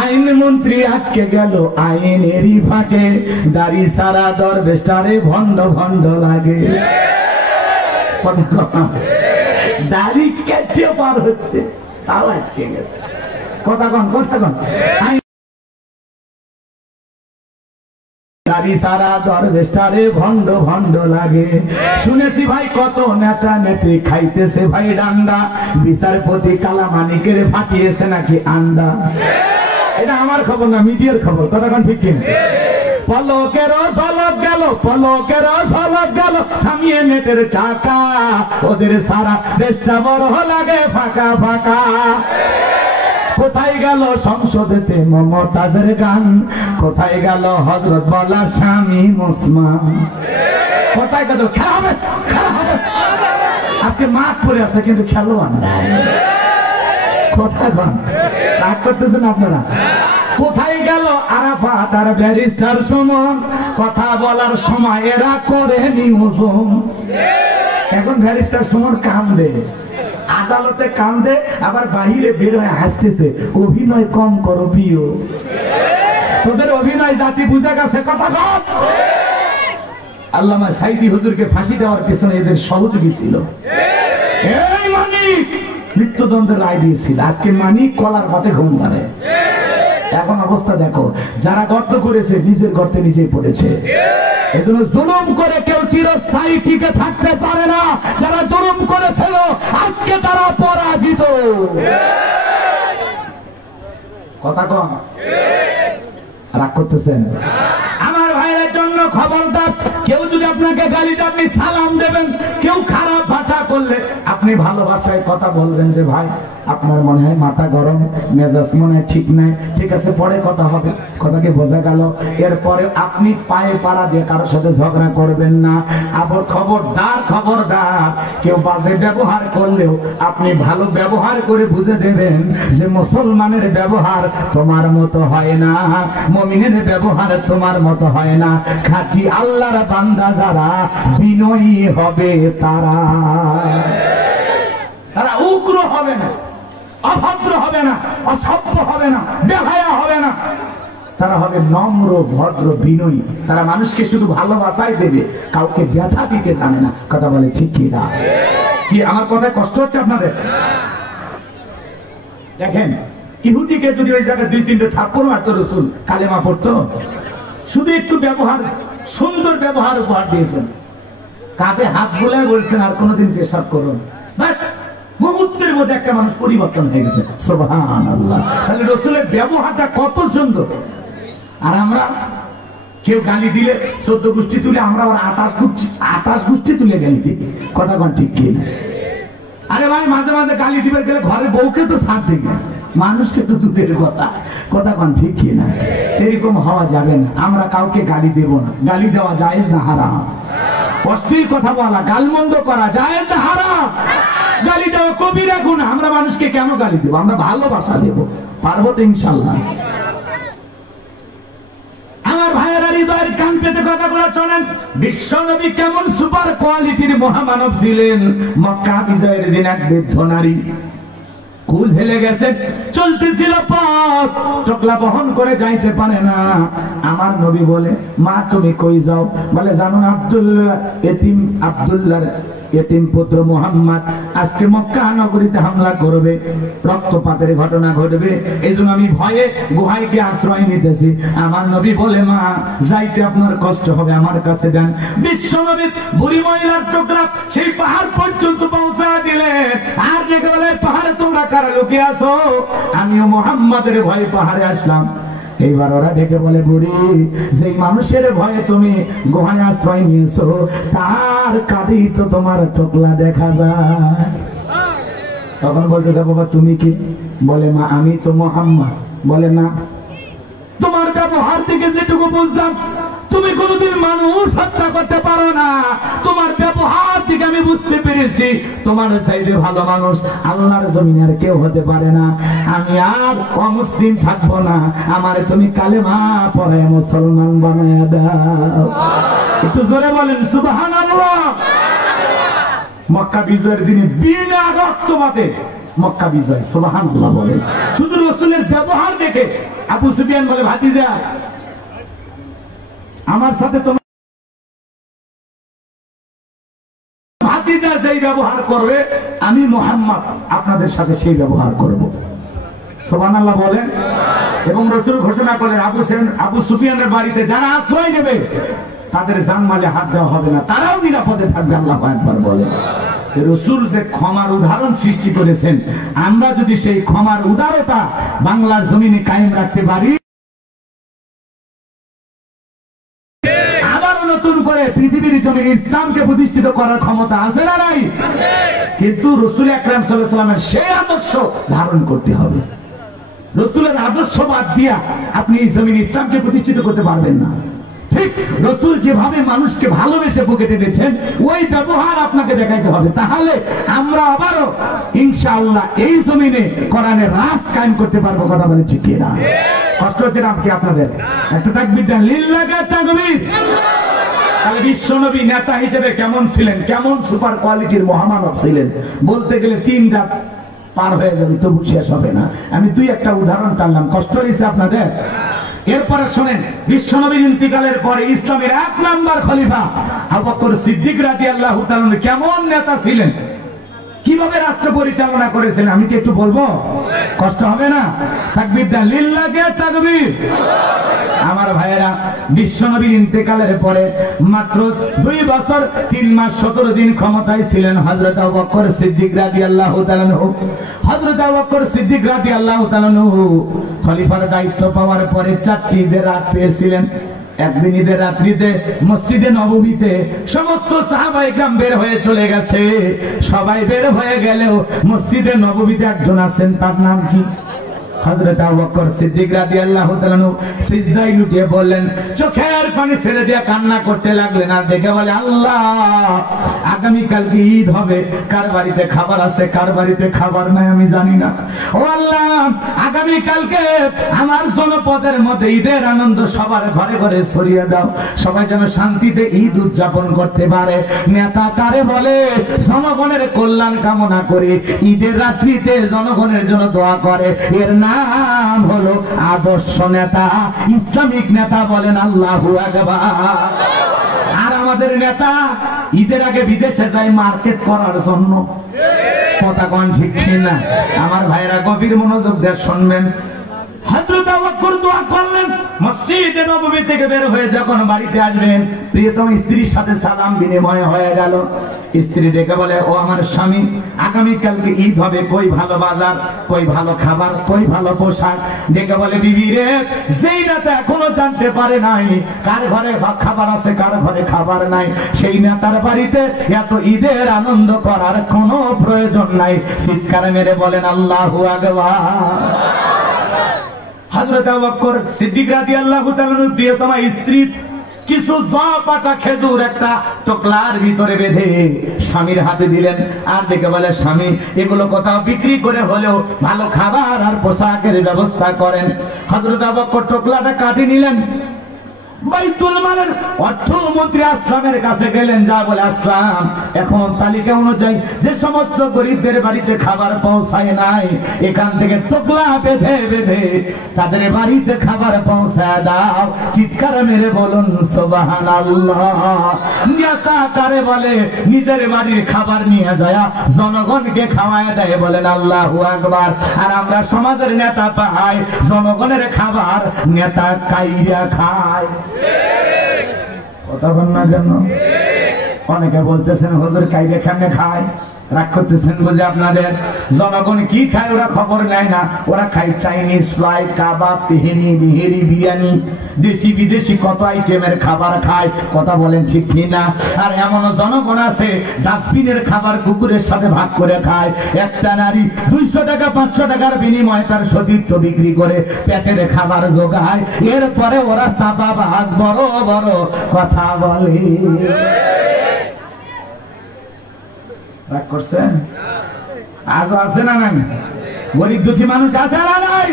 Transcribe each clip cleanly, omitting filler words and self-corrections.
আইন মন্ত্রী আটকে গেল আইনেরই ফাঁকে, দাড়ি সারা দরবেশটারে ভণ্ড ভণ্ড লাগে। দাড়ি কেটে পার হচ্ছে, তাও আটকে গেছে। কথা কন দাড়ি সারা দরবেশটারে ভণ্ড ভণ্ড লাগে। শুনেছি ভাই কত নেতা নেত্রী খাইতেছে ভাই ডান্ডা, বিচারপতি কালামানিকের ফাটিয়েছে নাকি আন্ডা। এটা আমার খবর না, মিডিয়ার খবর। কথা কন ঠিক কিনা? পলকেরও ঝলক গেল, পলকেরও ঝলক গেল, থামিয়ে নেটের চাকা, ওদের সারা দেশটা বড় লাগে ফাঁকা ফাঁকা। কোথায় গেল সংসদেতে মমতাজের গান, কোথায় গেল হযরত বলা স্বামী মুসলমান, কোথায় গেল? খেলা হবে, খেলা হবে। আজকে মাঠ পড়ে আছে কিন্তু খেলোয়াড় নাই। কোথায় গান রাগ করতেছেন আপনারা? কোথায় গেল আরাফাত আর ব্যারিস্টার সুমন, কথা বলার সময় এরা করে নিউজম। এখন ব্যারিস্টার সুমন কান্দে, আদালতে কান্দে, আবার বাহিরে বের হয়ে হাসতেছে। অভিনয় কম করো প্রিয়, তোদের অভিনয় জাতি বুঝে গেছে। কথা বল। আল্লামা সাইদি হুজুরকে ফাঁসি দেওয়ার পিছনে এদের সহযোগী ছিল। এই মানিক মৃত্যুদণ্ডের রায় দিয়েছিল, আজকে মানিক কলার পাতে ঘুম পারে। এখন অবস্থা দেখো, যারা গর্ত করেছে নিজের গর্তে নিজেই পড়েছে। এজন্য জুলুম করে কেউ চিরস্থায়ী টিকে থাকতে পারে না। যারা জুলুম করেছিল আজকে তারা পরাজিত। কথা কম, রাগ করতেছেন? আমার ভাইয়ের জন্য খবরদার, কেউ যদি আপনাকে গালি দেয় আপনি সালাম দেবেন, কেউ খারাপ ভাষা করলে আপনি ভালো ভাষায় কথা বলবেন যে ভাই আপনার মনে হয় মাথা গরম, মেজাজ মনে হয় ঠিক নাই, ঠিক আছে পরে কথা হবে। কথাকে বোঝা গেল? এরপরে আপনি পায়ে পাড়া দিয়ে কারোর সাথে ঝগড়া করবেন না। আবার খবরদার, খবরদার, কেউ বাজে ব্যবহার করলেও আপনি ভালো ব্যবহার করে বুঝে দেবেন যে মুসলমানের ব্যবহার তোমার মতো হয় না, মুমিনের ব্যবহার তোমার মতো হয় না। খাঁটি আল্লাহর বান্দা যারা বিনয়ী হবে তারা উগ্র হবে না, অভদ্র হবে না, অসভ্য হবে না, বেহায়া হবে না। তারা হবে নম্র, ভদ্র, বিনয়ী। তারা মানুষকে শুধু ভালোবাসাই দেবে, কাউকে ব্যথা দিতে জানে না। কথা বলে ঠিক কি না? কি আমার কথায় কষ্ট হচ্ছে আপনাদের? দেখেন, ইহুদিকে যদি ওই জায়গায় 2-3টে থাপ্পড় মারতো রাসূল, কালেমা পড়তো? শুধু একটু ব্যবহার, সুন্দর ব্যবহার উপহার দিয়েছেন, কাঁধে হাত বুলায় বলছেন আর কোনোদিন পেশাব করুন। মুহূর্তের মধ্যে একটা মানুষ পরিবর্তন হয়ে গেছে। সুবহানাল্লাহ। তাহলে রাসূলের ব্যবহারটা কত সুন্দর। আর আমরা কেউ গালি দিলে 14 গোষ্ঠী তুলে, আমরা আবার 28 গোষ্ঠী তুলে গালি দিই। কথা কোন ঠিক কি না? আরে ভাই, মাঝে মাঝে গালি দিবে গেলে ঘরে বউকে তো সাথ দিবে, মানুষকে তো দূরের কথা। কথা কোন ঠিক কি না? এরকম হওয়া যাবে না। আমরা কাউকে গালি দেব না। গালি দেওয়া জায়েজ না হারাম? অশ্লীল কথা বলা, গালমন্দ করা জায়েজ না হারাম? গালি দেওয়া কবিরা গুনাহ। আমরা মানুষকে কেন গালি দেব? আমরা ভালোবাসা দেব। পারবো তো ইনশাআল্লাহ। আমার ভাইয়েরা হৃদয়ের কান পেতে কথাগুলো শোনেন। বিশ্বনবী কেমন সুপার কোয়ালিটির মহামানব ছিলেন। মক্কা বিজয়ের দিন এক বৃদ্ধ নারী কুজ হেলে গেছে, চলতেছিল পথ, টকলা বহন করে যাইতে পারে না। আমার নবী বলে, মা তুমি কই যাও? বলে, জানো না আব্দুল্লাহ এতিম, আব্দুল্লাহর এতিম পুত্র মুহাম্মদ আজকে মক্কা নগরীতে হামলা করবে, রক্তপাতের ঘটনা ঘটবে, এইজন্য আমি ভয়ে গুহায় গিয়ে আশ্রয় নিতেছি। আমার নবী বলে, মা যাইতে আপনার কষ্ট হবে, আমার কাছে যান। বিশ্ব নবী বুড়ি মহিলার টুকরা সেই পাহাড় পর্যন্ত পৌঁছা দিলেন। আর দেখে বলে, পাহাড়ে তোমরা কারা লুকিয়ে আছো? আমিও মুহাম্মাদের ভয়ে পাহাড়ে আসলাম। এইবার ওরা ডেকে বলে, বুড়ি, যেই মানুষের ভয়ে তুমি গুহায় আশ্রয় নিয়েছো তার কাঁধেই তো তোমার টুকলা দেখা যায়। তখন বলতে যাবো, বাবা তুমি কি? বলে, মা আমি তো মুহাম্মদ। বলে, না, তোমার ব্যবহার থেকে যেটুকু বুঝলাম তুমি কোনোদিন মানুষ হত্যা করতে পারো না। তোমার ব্যবহার থেকে আমি বুঝতে পেরেছি তোমার চাইতে ভালো মানুষ আল্লাহর জমিনে আর কেউ হতে পারে না। আমি আর অমুসলিম থাকবো না, আমার তুমি কালেমা পড়ায় মুসলমান বানায় দাও। একটু জোরে বলেন সুবহানাল্লাহ। মক্কা বিজয়ের দিনে বিনা রক্তপাতে মক্কা বিজয়। সুবহানাল্লাহ বলেন। শুধু রসুলের ব্যবহার দেখে আবু সুফিয়ান বলে, ভাতিজা আমার সাথে তোমার ভাতিজা যেই ব্যবহার করবে আমি মুহাম্মদ আপনাদের সাথে সেই ব্যবহার করব। সুবহানাল্লাহ বলেন। এবং রসুল ঘোষণা করলেন আবু সুফিয়ানের বাড়িতে যারা আশ্রয় নেবে তাদের জানমালে হাত দেওয়া হবে না, তারাও নিরাপদে থাকবে। আল্লাহু আকবার বলেন। রসুল যে ক্ষমার উদাহরণ সৃষ্টি করেছেন, আমরা যদি সেই ক্ষমার উদারতা বাংলার জমিনে কায়েম রাখতে পারি, আবারও নতুন করে পৃথিবীর জমিনে ইসলামকে প্রতিষ্ঠিত করার ক্ষমতা আছে না নাই? কিন্তু রসুল আকরাম সাল্লাল্লাহু আলাইহি ওয়াসাল্লামের সেই আদর্শ ধারণ করতে হবে। রসুলের আদর্শ বাদ দিয়া আপনি এই জমিনে ইসলামকে প্রতিষ্ঠিত করতে পারবেন না। ঠিক রসুল যেভাবে মানুষকে ভালোবেসে বুকে টেনেছেন ওই ব্যবহার আপনাকে দেখাইতে হবে, তাহলে আমরা আবারও ইনশাআল্লাহ এই জমিনে কোরআনের রাজ কায়েম করতে পারবো। কথা বলে ঠিক না? কষ্ট হচ্ছে না কি আপনাদের? একটা তাকবীর দেন, লিল্লাহি তাকবীর। তাহলে বিশ্বনবী নেতা হিসেবে কেমন ছিলেন, কেমন সুপার কোয়ালিটির মহামানব ছিলেন, বলতে গেলে 3 রাত পার হয়ে যাবে তবু শেষ হবে না। আমি 2-1টা উদাহরণ টানলাম, কষ্ট হয়েছে আপনাদের? এরপরে শোনেন, বিশ্বনবীর ইন্তিকালের পরে ইসলামের 1 নাম্বার খলিফা আবু বকর সিদ্দিক রাদিয়াল্লাহু তাআলা কেমন নেতা ছিলেন, কিভাবে রাষ্ট্র পরিচালনা করেছেন, আমি কি একটু বলবো? কষ্ট হবে না? তাকবীর দেন, লিল্লাহি তাকবীর। আমার ভাইয়েরা, বিশ্বনবীর ইন্তেকালের পরে মাত্র 2 বছর 3 মাস 17 দিন ক্ষমতায় ছিলেন হযরত আবু বকর সিদ্দিক রাদিয়াল্লাহু তাআলা। হযরত আবু বকর সিদ্দিক রাদিয়াল্লাহু তাআলা খলিফার দায়িত্ব পাওয়ার পরে 4টি ঈদের রাত পেয়েছিলেন। একদিন ঈদের রাত্রিতে মসজিদে নববীতে সমস্ত সাহাবায়ে কেরাম বের হয়ে চলে গেছে। সবাই বের হয়ে গেলেও মসজিদে নববীতে একজন আছেন, তার নাম কি? হযরত আবু বকর সিদ্দিক রাদিয়াল্লাহু তাআলা সিজদায় লুটিয়ে বললেন, চোখের পানি ছেড়ে দিয়ে কান্না করতে লাগলেন। আর দেখে বলে, আল্লাহ আগামী কালকে ঈদ হবে, কার বাড়িতে খাবার আছে কার বাড়িতে খাবার নাই আমি জানি না। ও আল্লাহ, আগামী কালকে আমার জনপদের মধ্যে ঈদের আনন্দ সবার ঘরে ঘরে ছড়িয়ে দাও, সবাই যেন শান্তিতে ঈদ উদযাপন করতে পারে। নেতা কারে বলে? জনগণের কল্যাণ কামনা করে ঈদের রাত্রিতে জনগণের জন্য দোয়া করে, এর নাম হলো আদর্শ নেতা, ইসলামিক নেতা। বলেন আল্লাহু আকবার। আর আমাদের নেতা ঈদের আগে বিদেশে যায় মার্কেট করার জন্য। কথা কোন ঠিক না? আমার ভাইরা গভীর মনোযোগ দিয়ে শুনবেন। হযরত আবু বকর দোয়া করলেন, মসজিদে নববী থেকে বের হয়ে যখন বাড়িতে আসবেন, প্রিয়তম স্ত্রীর সাথে সালাম বিনিময় হয়ে গেল। স্ত্রী ডেকে বলে, ও আমার স্বামী, আগামী কালকে ঈদ হবে, কই ভালো বাজার, কই ভালো খাবার, কই ভালো পোশাক। ডেকে বলে, বিবি রে, যেই নেতা এখনো জানতে পারে নাই কার ঘরে খাবার আছে কার ঘরে খাবার নাই, সেই নেতার বাড়িতে এত ঈদের আনন্দ করার কোনো প্রয়োজন নাই। চিৎকার মেরে বলেন আল্লাহু আকবার। হযরত আবু বকর সিদ্দিক রাদিয়াল্লাহু তাআলা প্রিয়তমা স্ত্রী কিছু জপাটা খেজুর একটা টুকলার ভিতরে বেঁধে স্বামীর হাতে দিলেন। আর দেখে বলে, স্বামী এগুলো কোথাও বিক্রি করে হলেও ভালো খাবার আর পোশাকের ব্যবস্থা করেন। হযরত আবু বকর টুকলাটা কাটে নিলেন, বাইতুল মালের অর্থমন্ত্রী আসলামের কাছে গেলেন। যা বলে, আসলাম, এখন তালিকা অনুযায়ী যে সমস্ত গরিবদের বাড়িতে খাবার পৌঁছায় নাই, এখান থেকে টুকলা বেঁধে বেঁধে তাদের বাড়িতে খাবার পৌঁছায় দাও। চিৎকার মেরে বলুন সুবহানাল্লাহ। নেতা কারে বলে? নিজের বাড়ির খাবার নিয়ে যায় জনগণকে খাওয়ায় দেয়। বলেন আল্লাহু আকবার। আর আমরা সমাজের নেতা পাই, জনগণের খাবার নেতা কাইয়া খায়। কথা বল না কেন? অনেকে বলতেছেন হুজুর কাইরে খানে খায়, রাগ করতেছেন বুঝে আপনাদের। জনগণ কি খায় ওরা খবর নেয় না। ওরা খায় চাইনিজ, ফ্রাই, কাবাব, তেহেরি, বিহেরি, বিরিয়ানি, দেশি বিদেশি কত আইটেমের খাবার খায়। কথা বলেন ঠিক কিনা? আর এমন জনগণ আছে ডাস্টবিনের খাবার কুকুরের সাথে ভাগ করে খায়। একটা নারী 200 টাকা 500 টাকার বিনিময়ে তার সতীত্ব বিক্রি করে পেটের খাবার জোগায়। এরপরে ওরা চাপাবাজ বড় বড় কথা বলে। রাগ করছেন? আজও আছে না নাই? গরিব দুঃখী মানুষ আছে না নাই?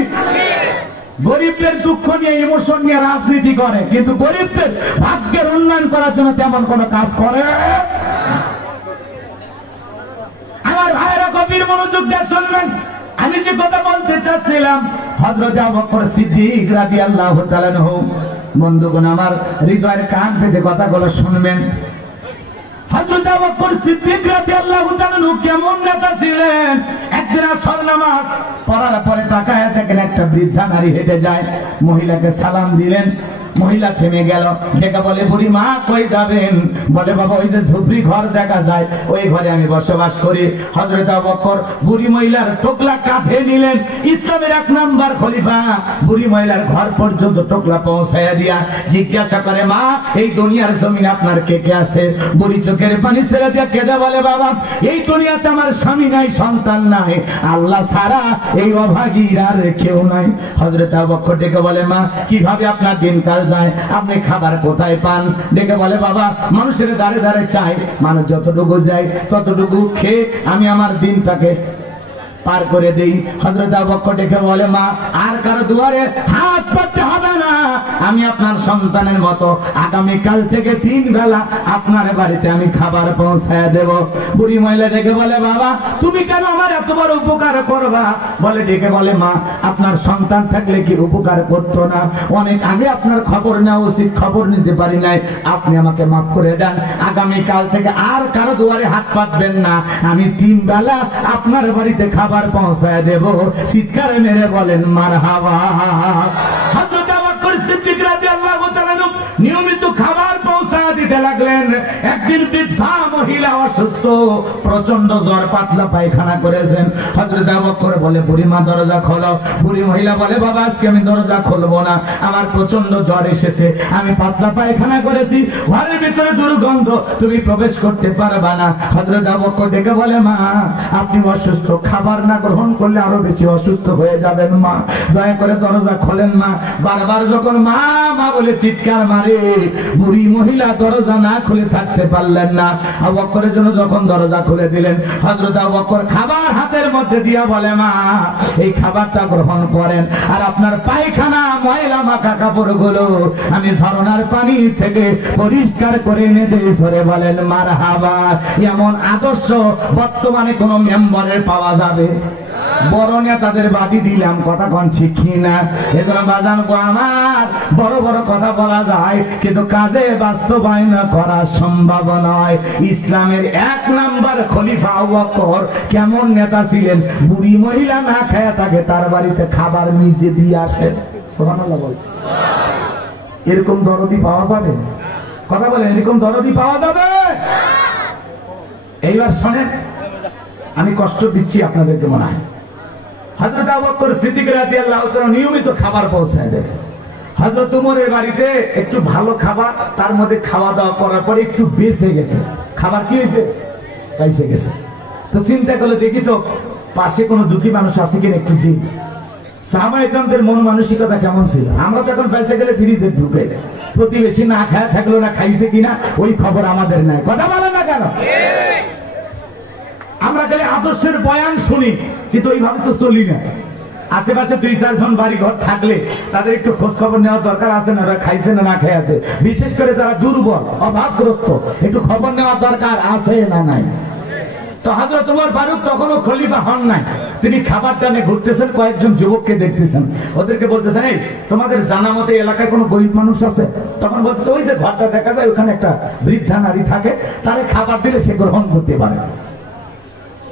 গরিবদের দুঃখ নিয়ে, ইমোশন নিয়ে রাজনীতি করে, কিন্তু গরিবদের ভাগ্যের উন্নয়ন করার জন্য তেমন কোন কাজ করে। আমার ভাইয়েরা গভীর মনোযোগ দিয়ে শুনবেন। আমি যে কথা বলতে চাচ্ছিলাম, হযরত আবু বকর সিদ্দিক রাদিয়াল্লাহু তাআলা আনহু। বন্ধুগণ আমার হৃদয়ের কান পেতে কথাগুলো শুনবেন। হযরত আবু বকর সিদ্দিক রাদিয়াল্লাহু তাআলা আনহু কেমন নেতা ছিলেন? একদিন আসর নামাজ পড়ার পরে তাকায় দেখেন একটা বৃদ্ধা নারী হেঁটে যায়, মহিলাকে সালাম দিলেন, মহিলা থেমে গেল, ডেকে বলে বুড়ি মা কই যাবেন? বলে বাবা ওই যে ঝুপড়ি ঘর দেখা যায় ওই ঘরে আমি বসবাস করি। হযরত আবু বকর বুড়ি মহিলার টোকলা কাঁধে নিলেন, ইসলামের 1 নাম্বার খলিফা বুড়ি মহিলার ঘর পর্যন্ত টোকলা পৌঁছায়া দিয়া জিজ্ঞাসা করে মা এই দুনিয়ার জমিনে আপনার কে কে আছে? বুড়ি চোখের পানি ছেড়ে দিয়া কেঁদে বলে বাবা এই দুনিয়াতে আমার স্বামী নাই, সন্তান নাই, আল্লাহ ছাড়া এই অভাগীর আর কেউ নাই। হযরত আবু বকর ডেকে বলে মা কিভাবে আপনার দিনকাল যায়? আপনি খাবার কোথায় পান? ডেকে বলে বাবা মানুষের দাঁড়ে দাঁড়ে চাই, মানুষ যতটুকু যায় ততটুকু খেয়ে আমি আমার দিনটাকে পার করে দেই। হযরত আবু বকর ডেকে বলে মা আর কারো দুয়ারে হাত পাততে হবে না, আমি আপনার সন্তানের মতো আগামীকাল থেকে 3 বেলা আপনার বাড়িতে আমি খাবার পৌঁছায় দেব। বুড়ি মহিলা ডেকে বলে বাবা তুমি কেন আমার এত বড় উপকার করবা? বলে ডেকে বলে মা আপনার সন্তান থাকলে কি উপকার করতো না? অনেক আগে আপনার খবর নেওয়া উচিত, খবর নিতে পারি নাই, আপনি আমাকে মাফ করে দেন, আগামীকাল থেকে আর কারো দুয়ারে হাত পাতবেন না, আমি 3 বেলা আপনার বাড়িতে খাবার পৌঁছায় দেব। চিৎকার মেরে বলেন মারহাবা। হযরত আবু বকর সিদ্দিক রাদিয়াল্লাহু তাআলা নিয়মিত খাবার পৌঁছায় দিতে লাগলেন। একদিন বৃদ্ধা মহিলা অসুস্থ, প্রচন্ড জ্বর, পাতলা পায়খানা করেছেন। হযরত আবু বকর বলে বুড়ি মা দরজা খোলো। বুড়ি মহিলা বলে বাবা আজকে আমি দরজা খুলবো না, আমার প্রচন্ড জ্বর এসেছে, আমি পাতলা পায়খানা করেছি, ঘরের ভিতরে দুর্গন্ধ, তুমি প্রবেশ করতে পারবা না। হযরত আবু বকর ডেকে বলে মা আপনি অসুস্থ, খাবার না গ্রহণ করলে আরো বেশি অসুস্থ হয়ে যাবেন মা, দয়া করে দরজা খোলেন মা। বারবার যখন মা মা বলে চিৎকার মারে বুড়ি মহিলা দরজা না খুলে থাকতে পারলেন না। আবু বকরের জন্য যখন দরজা খুলে দিলেন হযরত আবু বকর খাবার হাতের মধ্যে দিয়া বলে মা এই খাবারটা গ্রহণ করেন, আর আপনার পায়খানা ময়লা মাখা কাপড়গুলো আমি ঝরনার পানি থেকে পরিষ্কার করে এনে দিই। সরে বলেন মারহাবা। এমন আদর্শ বর্তমানে কোন মেম্বারের পাওয়া যাবে? বড় নেতাদের বাদি দিলাম, কথা কোন ঠিক না? এজন্য বাজান গো আমার বড় বড় কথা বলা যায় কিন্তু কাজে বাস্তবায়ন করা সম্ভব নয়। ইসলামের 1 নাম্বার খলিফা আবু বকর কেমন নেতা ছিলেন? বুড়ি মহিলা না খায় তাকে তার বাড়িতে খাবার নিজে দিয়ে আসে। সুবহানাল্লাহ বল। এরকম দরদি পাওয়া যাবে? কথা বলেন এরকম দরদি পাওয়া যাবে? এইবার শোনেন, আমি কষ্ট দিচ্ছি আপনাদেরকে মনে হয়। হযরত আবু বকর সিদ্দিক রাদিয়াল্লাহু তাআলা নিয়মিত খাবার পৌঁছায় দেন। হযরত উমরের বাড়িতে একটু ভালো খাবার, তার মধ্যে খাওয়া দাওয়া করার পরে একটু বেঁচে গেছে, খাবার কি হয়েছে? বেঁচে গেছে। তো চিন্তা করলে দেখি তো পাশে কোনো দুঃখী মানুষ আছে কিনা, একটু দিই। সাহাবায়ে কেরামদের মন মানসিকতা কেমন ছিল? আমরা তো এখন বেঁচে গেলে ফ্রিজে ঢুকে, প্রতিবেশী না খায় থাকলো না খাইছে কিনা ওই খবর আমাদের নাই। কথা বলে না কেন? আমরা খালি আদর্শের বয়ান শুনি কিন্তু ওইভাবে তো চলি না। আশেপাশে 2-4 জন বাড়ি ঘর থাকলে তাদের একটু খোঁজ খবর নেওয়া দরকার আছে না, ওরা খাইছে না না খেয়ে আছে, বিশেষ করে যারা দুর্বল অভাবগ্রস্ত একটু খবর নেওয়া দরকার আছে না নাই? তো হযরত ওমর ফারুক তখনও খলিফা হন নাই, তিনি খাবার টানে ঘুরতেছেন, কয়েকজন যুবককে দেখতেছেন, ওদেরকে বলতেছেন এই তোমাদের জানা মতে এলাকায় কোনো গরিব মানুষ আছে? তখন বলছে ওই যে ঘরটা দেখা যায় ওখানে একটা বৃদ্ধা নারী থাকে, তারে খাবার দিলে সে গ্রহণ করতে পারে।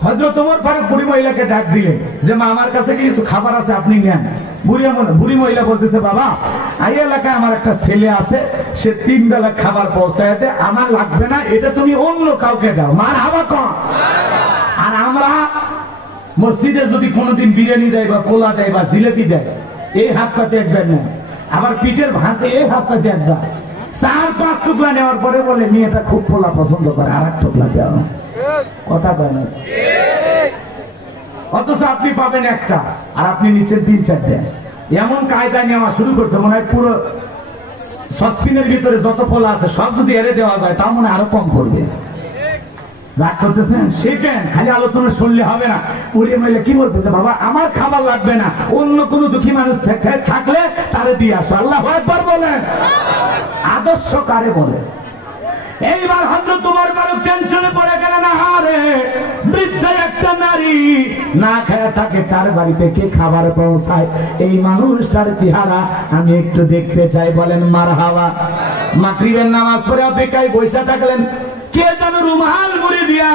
হযরত ওমর ফারুক বুড়ি মহিলাকে ডাক দিলেন যে মা আমার কাছে কিছু খাবার আছে আপনি নেন। বুড়ি মহিলা বলতেছে বাবা এই এলাকায় আমার একটা ছেলে আছে, সে 3 বেলা খাবার পৌঁছায় দেয়, আমার লাগবে না, এটা তুমি অন্য কাউকে দাও। মারহাবা কর। আর আমরা মসজিদে যদি কোনোদিন বিরিয়ানি দেয় বা পোলা দেয় বা জিলেপি দেয় এই হাতটা দেখবেন না, আবার পিঠের ভাতে এই হাতটা দেখবেন। 4-5 টুকরা নেওয়ার পরে বলে মেয়েটা খুব পোলা পছন্দ করে, আর 1 টুকরা দেওয়া। কথা বলে না? অথচ আপনি পাবেন একটা আর আপনি নিচের 3-4 দেন। এমন কায়দায় নেওয়া শুরু করছে মনে হয় পুরো সসপিনের ভিতরে যত পোলা আছে সব যদি এড়ে দেওয়া যায় তাও মনে আরো কম করবে। রাগ করতেছেন? সেখান খালি আলোচনা শুনলে হবে না। উড়িয়ে মাইলে কি বলতেছে বাবা আমার খাবার লাগবে না, অন্য কোন দুঃখী মানুষ থাকলে তারে দিয়ে আসো। আল্লাহু আকবার বলেন। আদর্শ কারে বলে? এইবার হযরত ওমর ফারুক টেনশনে পড়ে গেলেন, আরে বৃদ্ধা একটা নারী না খেয়ে থাকে, তার বাড়িতে কে খাবার পৌঁছায়? এই মানুষটার চেহারা আমি একটু দেখতে চাই। বলেন মারহাবা। মাগরিবের নামাজ পড়ে অপেক্ষায় বসে থাকলেন। কে যেন রুমাল মুড়ি দিয়া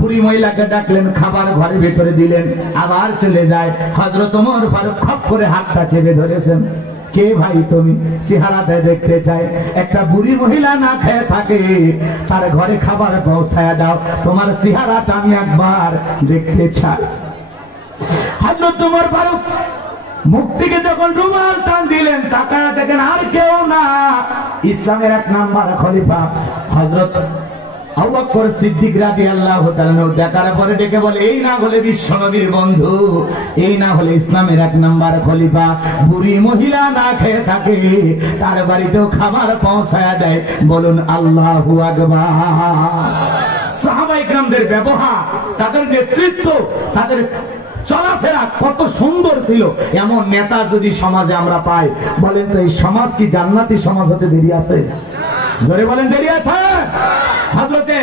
বুড়ি মহিলাকে ডাকলেন, খাবার ঘরের ভিতরে দিলেন, আবার চলে যায়। হযরত ওমর ফারুক খপ করে হাতটা চেপে ধরেছেন। কে ভাই তুমি? চেহারাটা দেখতে চাই। একটা বুড়ি মহিলা না খেয়ে থাকে, তার ঘরে খাবার পৌঁছায় দাও, তোমার চেহারাটা আমি একবার দেখতে চাই। হযরত ওমর ফারুক মুখ থেকে যখন রুমাল টান দিলেন, তাকায় দেখেন আর কেউ না, ইসলামের 1 নাম্বার খলিফা হযরত আবু বকর সিদ্দিক রাদিয়াল্লাহু তাআলা দেখার পরে ডেকে বলে, এই না হলে বিশ্বনবীর বন্ধু, এই না হলে ইসলামের 1 নাম্বার খলিফা, বুড়ি মহিলা না খেয়ে থাকে, তার বাড়িতেও খাবার পৌঁছায়া দেয়। বলুন আল্লাহু আকবার। সাহাবায়ে কেরামদের ব্যবহার, তাদের নেতৃত্ব, তাদের চলাফেরা কত সুন্দর ছিল। এমন নেতা যদি সমাজে আমরা পাই, বলেন তো এই সমাজ কি জান্নাতি সমাজ হতে দেরি আছে? জোরে বলেন দেরি আছে? হযরতে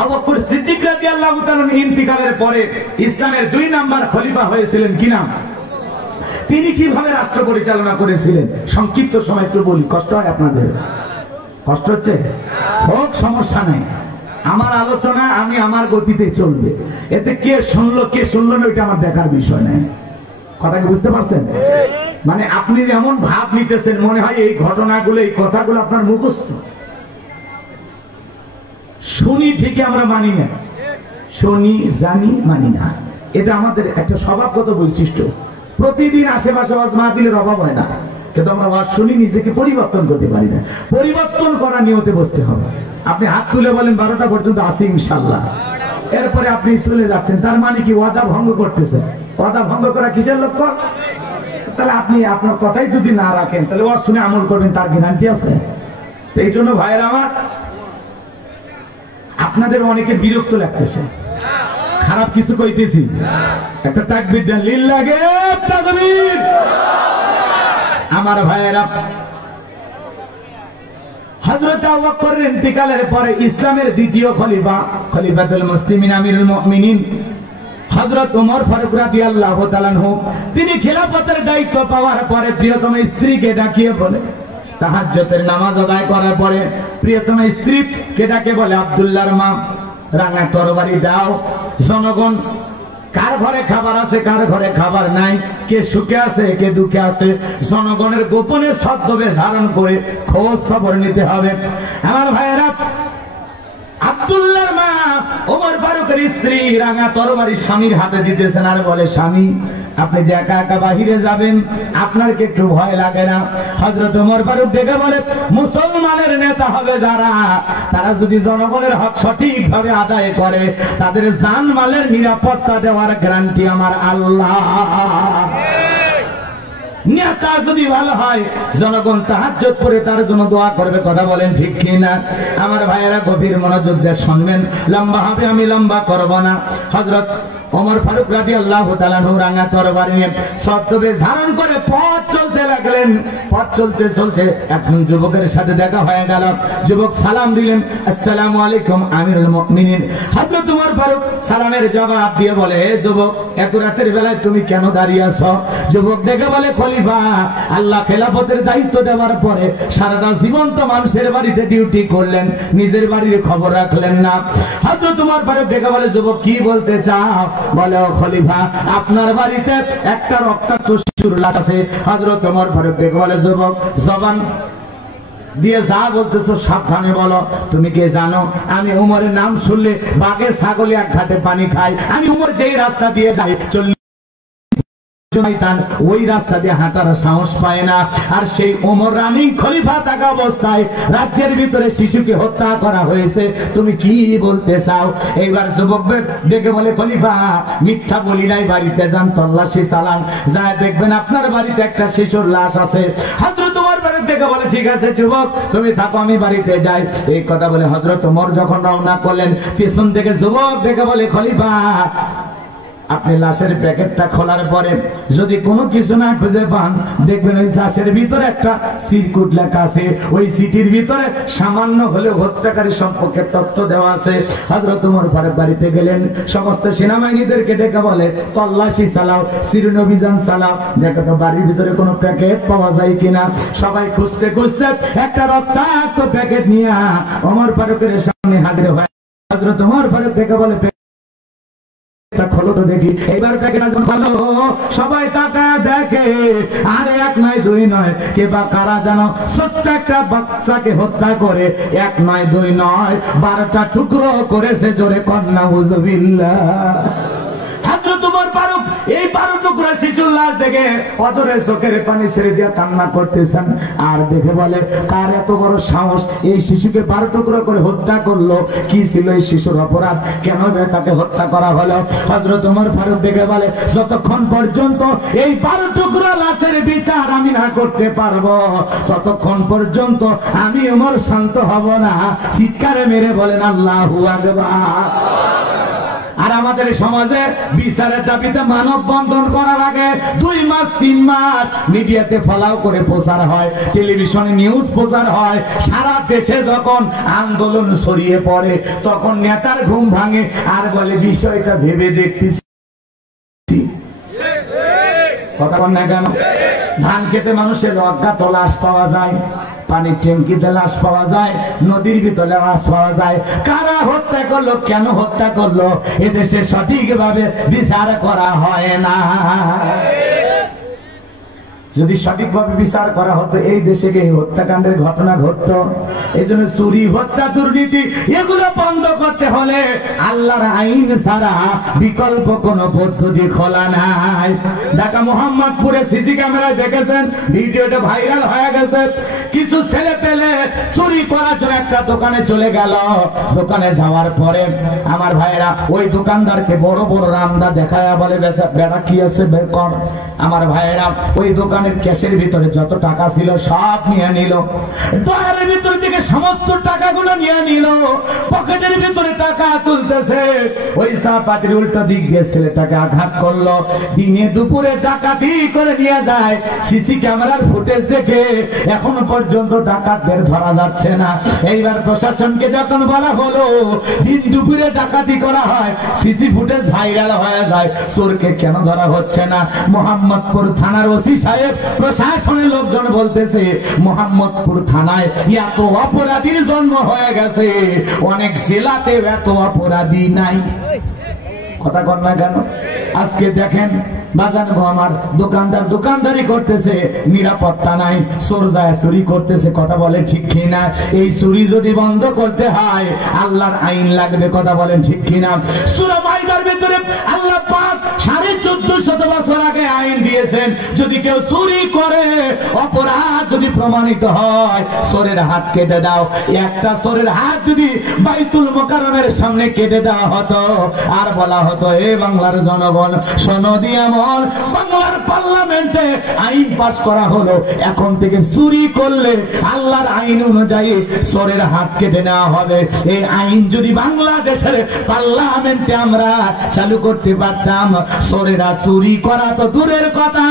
আবু বকর সিদ্দিক রাদিয়াল্লাহু তাআলা ইন্তিকালের পরে ইসলামের 2 নাম্বার খলিফা হয়েছিলেন। কি নাম? তিনি কিভাবে রাষ্ট্র পরিচালনা করেছিলেন সংক্ষিপ্ত সময় একটু বলি। কষ্ট হয় আপনাদের? কষ্ট হচ্ছে? হোক, সমস্যা নেই। আমার আলোচনা আমি আমার গতিতে চলবে, এতে কে শুনলো কে শুনলো না ওইটা আমার দেখার বিষয় নেই। কথা কি বুঝতে পারছেন? মানে আপনি এমন ভাব নিতেছেন, মনে হয় এই ঘটনাগুলো, এই কথাগুলো আপনার মুখস্থ। শুনি ঠিকই, আমরা মানি না। শুনি, জানি, মানি না। এটা আমাদের একটা স্বভাবগত বৈশিষ্ট্য। প্রতিদিন আশেপাশে ওয়াজ মাহফিলের অভাব হয় না, কিন্তু আমরা ওয়াজ শুনি, নিজেকে পরিবর্তন করতে পারি না। পরিবর্তন করার নিয়তে বসতে হবে। আপনি হাত তুলে বলেন 12টা পর্যন্ত আসি ইনশাআল্লাহ, এরপরে আপনি চলে যাচ্ছেন, তার মানে কি ওয়াদা ভঙ্গ করতেছেন? ওয়াদা ভঙ্গ করা কিসের লক্ষণ? তাহলে আপনি আপনার কথাই যদি না রাখেন, তাহলে ওয়াজ শুনে আমল করবেন, তার গ্যারান্টি আছে? এই জন্য ভাইয়েরা আমার, আপনাদের অনেকে বিরক্ত লাগতেছে, খারাপ কিছু কইতেছি, একটা তাকবীর দেন, লিল্লাহে তাকবীর। আমার ভাইয়েরা, হযরত আবু বকরের ইন্তিকালের পরে ইসলামের 2য় খলিফা, খলিফাতুল মুসলিমিন আমিরুল মুমিনিন হযরত ওমর ফারুক রাদিয়াল্লাহু তাআলা আনহু, তিনি খেলাফতের দায়িত্ব পাওয়ার পরে প্রিয়তম স্ত্রীকে ডাকিয়ে বলে, তাহাজ্জুদের নামাজ আদায় করার পরে প্রিয়তম স্ত্রীকে ডাকে বলে, আব্দুল্লাহর মা, রাঙা তরবারি দাও। জনগণ কার ঘরে খাবার আছে, কার ঘরে খাবার নাই, কে সুখে আছে, কে দুঃখে আছে, জনগণের গোপনে ছদ্মবেশ ধারণ করে খোঁজ খবর নিতে হবে। আমার ভাইয়েরা, আব্দুল্লাহর মা ওমর ফারুকের স্ত্রী রাঙা তরবারি স্বামীর হাতে দিতেছেন, আর বলে, স্বামী আপনি যে একা একা বাহিরে যাবেন, আপনার কি একটু ভয় লাগে না? হযরত ওমর ফারুক দেখে বলে, মুসলমানের নেতা হবে যারা, তারা যদি জনগণের হক সঠিকভাবে আদায় করে, তাদের জানমালের নিরাপত্তা দেওয়ার গ্যারান্টি আমার আল্লাহ। নেতা যদি ভালো হয়, জনগণ তাহাজ্জুদ পড়ে তার জন্য দোয়া করবে। কথা বলেন ঠিক কিনা? আমার ভাইয়েরা গভীর মনোযোগ দিয়ে শুনবেন, লম্বা হবে, আমি লম্বা করব না। হযরত ওমর ফারুক রাদিয়াল্লাহু তাআলা আনহু রাঙা তরবারি নিয়ে ছদ্মবেশ ধারণ করে পথ চলতে লাগলেন। পথ চলতে চলতে একজন যুবকের সাথে দেখা হয়ে গেল। যুবক সালাম দিলেন, আসসালামু আলাইকুম আমিরুল মুমিনিন। হযরত ওমর ফারুক সালামের জবাব দিয়ে বলে, হে যুবক, এত রাতের বেলায় তুমি কেন দাঁড়িয়ে আছো? যুবক দেখে বলে, খলিফা, আল্লাহ খেলাফতের দায়িত্ব দেওয়ার পরে সারাটা জীবন তো মানুষের বাড়িতে ডিউটি করলেন, নিজের বাড়ির খবর রাখলেন না। হযরত ওমর ফারুক দেখে বলে, যুবক কি বলতে চাও? বলে, ও খলিফা, আপনার বাড়িতে একটা রক্তাক্ত শিশুর লাশ আছে। হযরত ওমর ফারুক দেখে বলে, যুবক, জবান দিয়ে যা বলতেছো সাবধানে বলো। তুমি কে জানো আমি উমরের নাম শুনলে বাঘে ছাগলে এক ঘাটে পানি খাই। আমি উমর যেই রাস্তা দিয়ে যাই, ওই রাস্তা দিয়ে হাঁটার সাহস পায় না। আর সেই ওমর রানিং খলিফা থাকা অবস্থায় রাজ্যের ভিতরে শিশুকে হত্যা করা হয়েছে, তুমি কি বলতে চাও? এইবার যুবক ডেকে বলে, খলিফা, মিথ্যা বলি নাই, বাড়িতে যান, তল্লাশি চালান, যা দেখবেন আপনার বাড়িতে একটা শিশুর লাশ আছে। হযরত ওমর ফারুক ডেকে বলে, ঠিক আছে যুবক, তুমি থাকো, আমি বাড়িতে যাই। এই কথা বলে হযরত ওমর যখন রওনা করলেন, পিছন থেকে যুবক ডেকে বলে, খলিফা, আপনি লাশের প্যাকেটটা খোলার পরে যদি কোনো কিছু না খুঁজে পান, দেখবেন ওই লাশের ভিতরে একটা সিরকুট লেখা আছে, ওই সিটির ভিতরে সামান্য হলেও হত্যাকারী সম্পর্কে তথ্য দেওয়া আছে। হযরত ওমর ফারুক বাড়িতে গেলেন, সমস্ত সেনাবাহিনীদেরকে ডেকে বলে তল্লাশি চালাও, সিরিন অভিযান চালাও, দেখো তো বাড়ির ভিতরে কোনো প্যাকেট পাওয়া যায় কিনা। সবাই খুঁজতে খুঁজতে একটা রক্তাক্ত প্যাকেট নিয়ে ওমর ফারুকের সামনে হাজির হয়। হযরত ওমর ফারুক ডেকে বলে খোলো তো দেখি। এইবার প্যাকেট খোলো, সবাই টাকা দেখে, আর এক নয় দুই নয়, কে বা কারা জানো ছোট্ট একটা বাচ্চাকে হত্যা করে এক নয় দুই নয় 12টা টুকরো করেছে। জোরে কন্যা হুজুবিল্লাহ। হযরত ওমর ফারুক এই 12 টুকরা শিশুর লাশ দেখে অজরে চোখের পানি ছেড়ে দিয়ে কান্না করতেছেন, আর দেখে বলে কার এত বড় সাহস এই শিশুকে 12 টুকরো করে হত্যা করলো, কি ছিল এই শিশুর অপরাধ, কেন তাকে হত্যা করা হলো। হযরত ওমর ফারুক দেখে বলে যতক্ষণ পর্যন্ত এই 12 টুকরা লাশের বিচার আমি না করতে পারবো, ততক্ষণ পর্যন্ত আমি ওমর শান্ত হব না। চিৎকারে মেরে বলেন আল্লাহু আকবার। আর আমাদের সমাজে বিচারের দাবিতে মানববন্ধন করার আগে 2 মাস 3 মাস মিডিয়াতে ফলাও করে প্রচার হয়, টেলিভিশনে নিউজ প্রচার হয়। সারা দেশে যখন আন্দোলন ছড়িয়ে পড়ে তখন নেতার ঘুম ভাঙে আর বলে বিষয়টা ভেবে দেখতেছি। কথা বল না কেন? ধান খেতে মানুষের অজ্ঞাত লাশ পাওয়া যায়, পানির ট্যাঙ্কিতে লাশ পাওয়া যায়, নদীর ভিতরে লাশ পাওয়া যায়। কারা হত্যা করলো, কেন হত্যা করলো, এদেশে সঠিকভাবে বিচার করা হয় না। যদি সঠিকভাবে বিচার করা হতো এই দেশে এই হত্যাকাণ্ডের ঘটনা ঘটতো। এই জন্য চুরি, হত্যা, দুর্নীতি এগুলো বন্ধ করতে হলে আল্লাহর আইন ছাড়া বিকল্প কোন পদ্ধতি খোলা নাই। ঢাকা মোহাম্মদপুরে সিসি ক্যামেরায় দেখেছেন, ভিডিওটা ভাইরাল হয়ে গেছে। কিছু ছেলে পেলে চুরি করার জন্য একটা দোকানে চলে গেল। দোকানে যাওয়ার পরে আমার ভাইরা ওই দোকানদারকে বড় বড় রামদা দেখায় বলে বেটা কি আছে বের কর। আমার ভাইরা ওই দোকানের ক্যাশের ভিতরে যত টাকা ছিল সব নিয়ে নিল, ডয়ারের ভিতর থেকে সমস্ত টাকাগুলো নিয়ে নিল, পকেটের ভিতরে টাকা তুলতেছে। ওই চাপাতির উল্টো দিক দিয়ে ছেলেটাকে আঘাত করলো। দিনে দুপুরে ডাকাতি করে নিয়ে যায়। সিসি ক্যামেরার ফুটেজ দেখে এখনো পর্যন্ত ডাকাতদের ধরা যাচ্ছে না। এইবার প্রশাসনকে যখন বলা হলো দিন দুপুরে ডাকাতি করা হয়, সিসি ফুটেজ ভাইরাল হয়ে যায়, চোরকে কেন ধরা হচ্ছে না? মোহাম্মদপুর থানার ওসি সাহেব, প্রশাসনের লোকজন বলতেছে মোহাম্মদপুর থানায় এত অপরাধীর জন্ম হয়ে গেছে, অনেক জেলাতে এত অপরাধী নাই। কথা কন না কেন? আজকে দেখেন বাজার আমার দোকানদার দোকানদারি করতেছে, নিরাপত্তা নাই, চোর যায় চুরি করতেছে। কথা বলে ঠিক কিনা? এই চুরি যদি বন্ধ করতে হয় আল্লাহর আইন লাগবে। কথা বলেন ঠিক কিনা? সূরা মাইদার ভিতরে আল্লাহ পাক 1450 বছর আগে আইন দিয়েছেন, যদি কেউ চুরি করে অপরাধ যদি প্রমাণিত হয় চোরের হাত কেটে দাও। একটা চোরের হাত যদি বাইতুল মুকাররমের সামনে কেটে দেওয়া হতো আর বলা হতো এ বাংলার জনগণ শোনো দিয়া বাংলার পার্লামেন্টে আইন পাস করা হলো, এখন থেকে চুরি করলে আল্লাহর আইন অনুযায়ী চোরের হাত কেটে নেওয়া হবে। এই আইন যদি বাংলাদেশের পার্লামেন্টে আমরা চালু করতে পারতাম, চোরেরা চুরি করা তো দূরের কথা,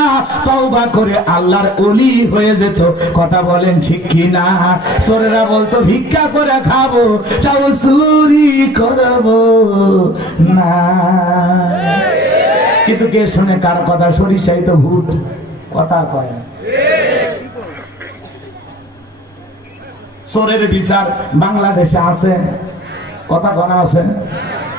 তওবা করে আল্লাহর ওলি হয়ে যেত। কথা বলেন ঠিক কি না? চোরেরা বলতো ভিক্ষা করে খাবো, তাও চুরি করবো না। কিন্তু কে শুনে কার কথা? সরিষাই তো ভূত। কথা কয় চোরের বিচার বাংলাদেশে আছে? কথা কনা আছে?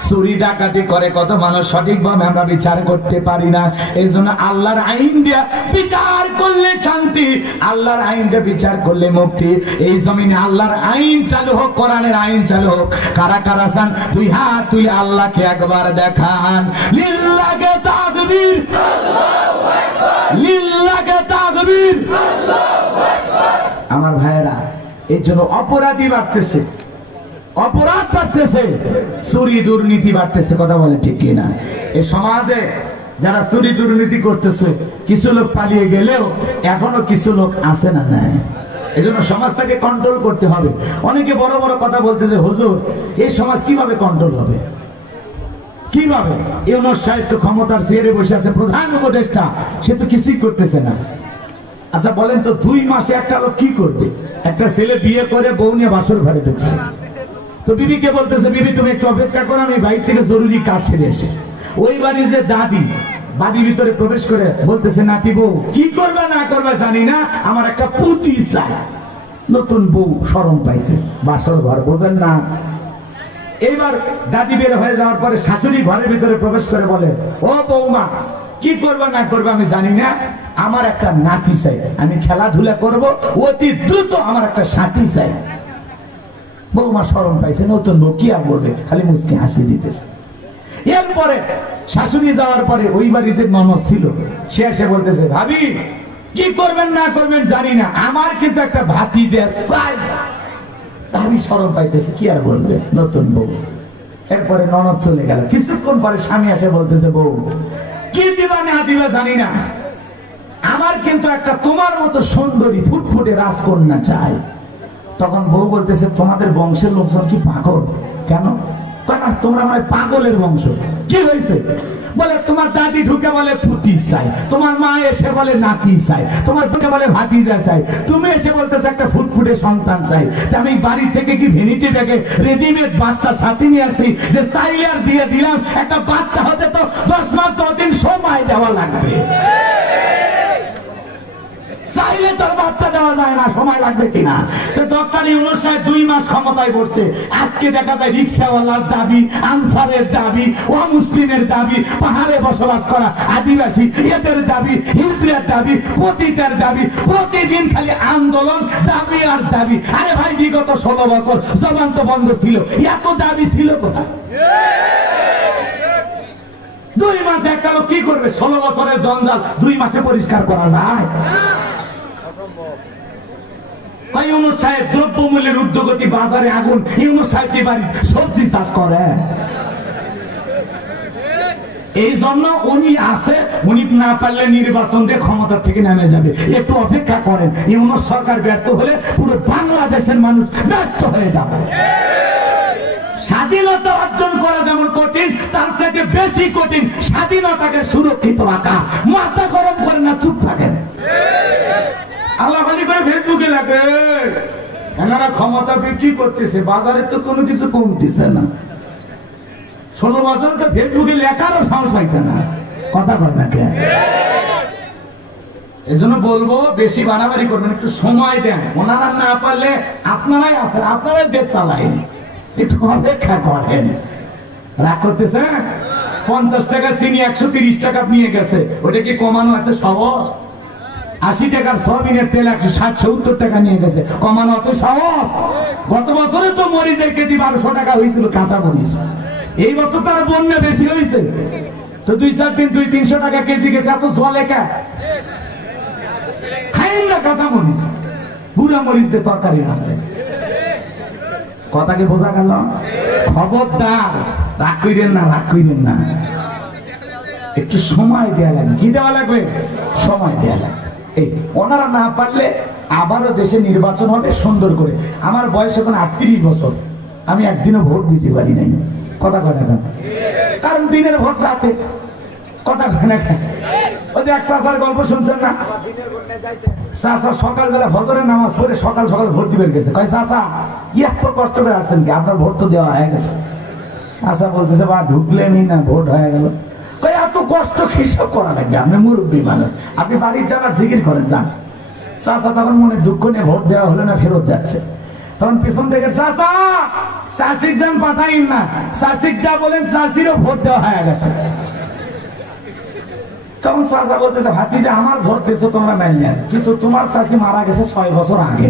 চুরি ডাকাতি করে কত মানুষ, সঠিকভাবে আমরা বিচার করতে পারি না। এই জন্য আল্লাহর আইন দিয়ে বিচার করলে শান্তি, আল্লাহর আইন দিয়ে বিচার করলে মুক্তি। এই জমিনে আল্লাহর আইন চালু হোক, কোরআনের আইন চালু হোক। কারা কারা চান? তুই হাত তুই আল্লাহকে একবার দেখান। লিল্লাহি তাকবীর, আল্লাহু আকবার, লিল্লাহি তাকবীর, আল্লাহু আকবার। আমার ভাইয়েরা, এই জন্য অপরাধী বাড়তেছে, অপরাধ বাড়তেছে, চুরি দুর্নীতি বাড়তেছে। কথা বলে ঠিক কিনা? এই সমাজে যারা চুরি দুর্নীতি করতেছে কিছু লোক পালিয়ে গেলেও এখনো কিছু লোক আছে না নাই? এই জন্য সমাজটাকে কন্ট্রোল করতে হবে। অনেকে বড় বড় কথা বলতেছে, হুজুর এই সমাজ কিভাবে কন্ট্রোল হবে? কিভাবে? ইউনূস সাহেব তো ক্ষমতার চেয়ারে বসে আছে, প্রধান উপদেষ্টা, সে তো কিছুই করতেছে না। আচ্ছা বলেন তো 2 মাসে একটা লোক কি করবে? একটা ছেলে বিয়ে করে বউ নিয়ে বাসর ঘরে ঢুকছে, তো বিবিকে বলতেছে বিবি তুমি একটু অপেক্ষা করো, আমি বাইরে থেকে জরুরি কাজ সেরে এসে। ওই বাড়ি যে দাদি, বাড়ির ভিতরে প্রবেশ করে বলতেছে নাতি বউ কি করবে না করবে জানি না, আমার একটা পুঁতি চাই। নতুন বউ শরম পাইছে, বাসর ঘর বোঝেন না। এইবার দাদি বের হয়ে যাওয়ার পরে শাশুড়ি ঘরের ভিতরে প্রবেশ করে বলে ও বৌমা কি করবে না করবে আমি জানি না, আমার একটা নাতি চাই, আমি খেলাধুলা করব, অতি দ্রুত আমার একটা সাথী চাই। বৌমা শরম পাইছে, নতুন বউ কি আর বলবে, খালি মুচকি হাসি দিতেছে। এরপরে শাশুড়ি যাওয়ার পরে ওই বাড়ি যে ননদ ছিল সে এসে বলতেছে ভাবি কি করবেন না করবেন জানি না, আমার কিন্তু একটা ভাতিজা চাই। ভাবি শরম পাইতেছে, কি আর বলবে, নতুন বউ। এরপরে ননদ চলে গেল, কিছুক্ষণ পরে স্বামী এসে বলতেছে বউ কি দিবা না দিবা জানি না, আমার কিন্তু একটা তোমার মতো সুন্দরী ফুটফুটে রাজকন্যা চাই। তখন বউ বলতেছে তোমাদের বংশের লোকজন কি পাগল? কেন? তোমরা মানে পাগলের বংশ। কি হয়েছে? বলে তোমার দাদি ঢুকে বলে পুতি চাই, তোমার মা এসে বলে নাতি চাই, তোমার ঢুকে বলে ভাতিজা চাই, তুমি এসে বলতেছে একটা ফুটফুটে সন্তান চাই। আমি বাড়ি থেকে কি ভেনিটি ব্যাগে রেডিমেড বাচ্চা সাথে নিয়ে আসছি যে চাইলে আর দিয়ে দিলাম, একটা বাচ্চা হতে তো 10 মাস 10 দিন সময় দেওয়া লাগবে, চাইলে তোর বাচ্চা দেওয়া যায় না, সময় লাগবে কিনা। তো ডক্টর ইউনূস সাহেব 2 মাস ক্ষমতায় বসছে, আজকে দেখা যায় রিক্সাওয়ালার দাবি, আনসারের দাবি, অমুসলিমের দাবি, পাহাড়ে বসবাস করা আদিবাসী এদের দাবি, হিজড়ার দাবি, পতিতের দাবি, প্রতিদিন খালি আন্দোলন, দাবি আর দাবি। আরে ভাই বিগত 16 বছর জবান তো বন্ধ ছিল, এত দাবি ছিল কোথায়? 2 মাসে একটা লোক কি করবে? 16 বছরের জঞ্জাল 2 মাসে পরিষ্কার করা যায়? ইউনূস সাহেব দ্রব্যমূল্যের ঊর্ধ্বগতি, বাজারে আগুন, ইউনূস সাহেব কি বাড়ি সবজি চাষ করে? এই জন্য উনি আছে, উনি না পারলে নির্বাচন দিয়ে ক্ষমতা থেকে নেমে যাবে। একটু অপেক্ষা করেন, ইউনূস সরকার ব্যর্থ হলে পুরো বাংলাদেশের মানুষ ব্যর্থ হয়ে যাবে। স্বাধীনতা অর্জন করা যেমন কঠিন, তার থেকে বেশি কঠিন স্বাধীনতাকে সুরক্ষিত রাখা। মাথা গরম করে না, চুপ থাকেন। আল্লাহ খালি করে ফেসবুকে লাগে এনারা ক্ষমতা বিক্রি করতেছে, বাজারে তো কোনো কিছু কমতেছে না। 16 বছর তো ফেসবুকে লেখারও সাহস পাইতে না, কথা কয় না কেন? এই জন্য বলবো বেশি বাড়াবাড়ি করবেন, একটু সময় দেন। ওনারা না পারলে আপনারাই আছেন, আপনারাই দেশ চালাইন, একটু অপেক্ষা করেন। রাগ করতেছে? 50 টাকা চিনি 130 টাকা নিয়ে গেছে, ওটা কি কমানো এত সহজ? 80 টাকার সয়াবিনের তেল 160-70 টাকা নিয়ে গেছে, কমানো অত সহজ? গত বছরে তো মরিচের কেজি 1200 টাকা হয়েছিল, কাঁচা মরিচ। এই বছর তার বন্যা বেশি হয়েছে, তো 2-4 দিন 200-300 টাকা কেজি গেছে। এত জলে খাইন না কাঁচা মরিচ, গুঁড়া মরিচ দিয়ে তরকারি রাখবে। কথা কি বোঝা গেল? খবরদার রাগ কইরেন না, রাগ কইরেন না, একটু সময় দেওয়া লাগবে। কি দেওয়া লাগবে? সময় দেওয়া লাগবে। এই ওনারা না পারলে আবারও দেশে নির্বাচন হবে সুন্দর করে। আমার বয়স এখন 38 বছর, আমি একদিনও ভোট দিতে পারি নাই। কথা কয় না, কারণ দিনের ভোট রাতে। কথা কয় না, ওই যে এক চাচার গল্প শুনছেন না? চাচা সকালবেলা ফজরের নামাজ পড়ে সকাল সকাল ভোট দিবেন গেছে। কয় চাচা এত কষ্ট করে আসছেন কি? আপনার ভোট তো দেওয়া হয়ে গেছে। চাচা বলতেছে বা ঢুকলেনই না, ভোট হয়ে গেল। এত কষ্ট কিসব করা লাগবে? আপনি মুরব্বী মানুষ, আপনি বাড়ির যান আর জিকির করেন, যান। চাচা তখন মনে দুঃখ নিয়ে ভোট দেওয়া হলো না, ফেরত যাচ্ছে। তখন পিছন থেকে চাচা চাষিক যান পাঠাইন না, চাষিক যা বলেন চাষিরও ভোট দেওয়া হয়ে গেছে। তখন চাচা বলতেছে ভাতিজা আমার ভোট দিয়েছো তোমরা নাই নেন, কিন্তু তোমার চাষি মারা গেছে 6 বছর আগে।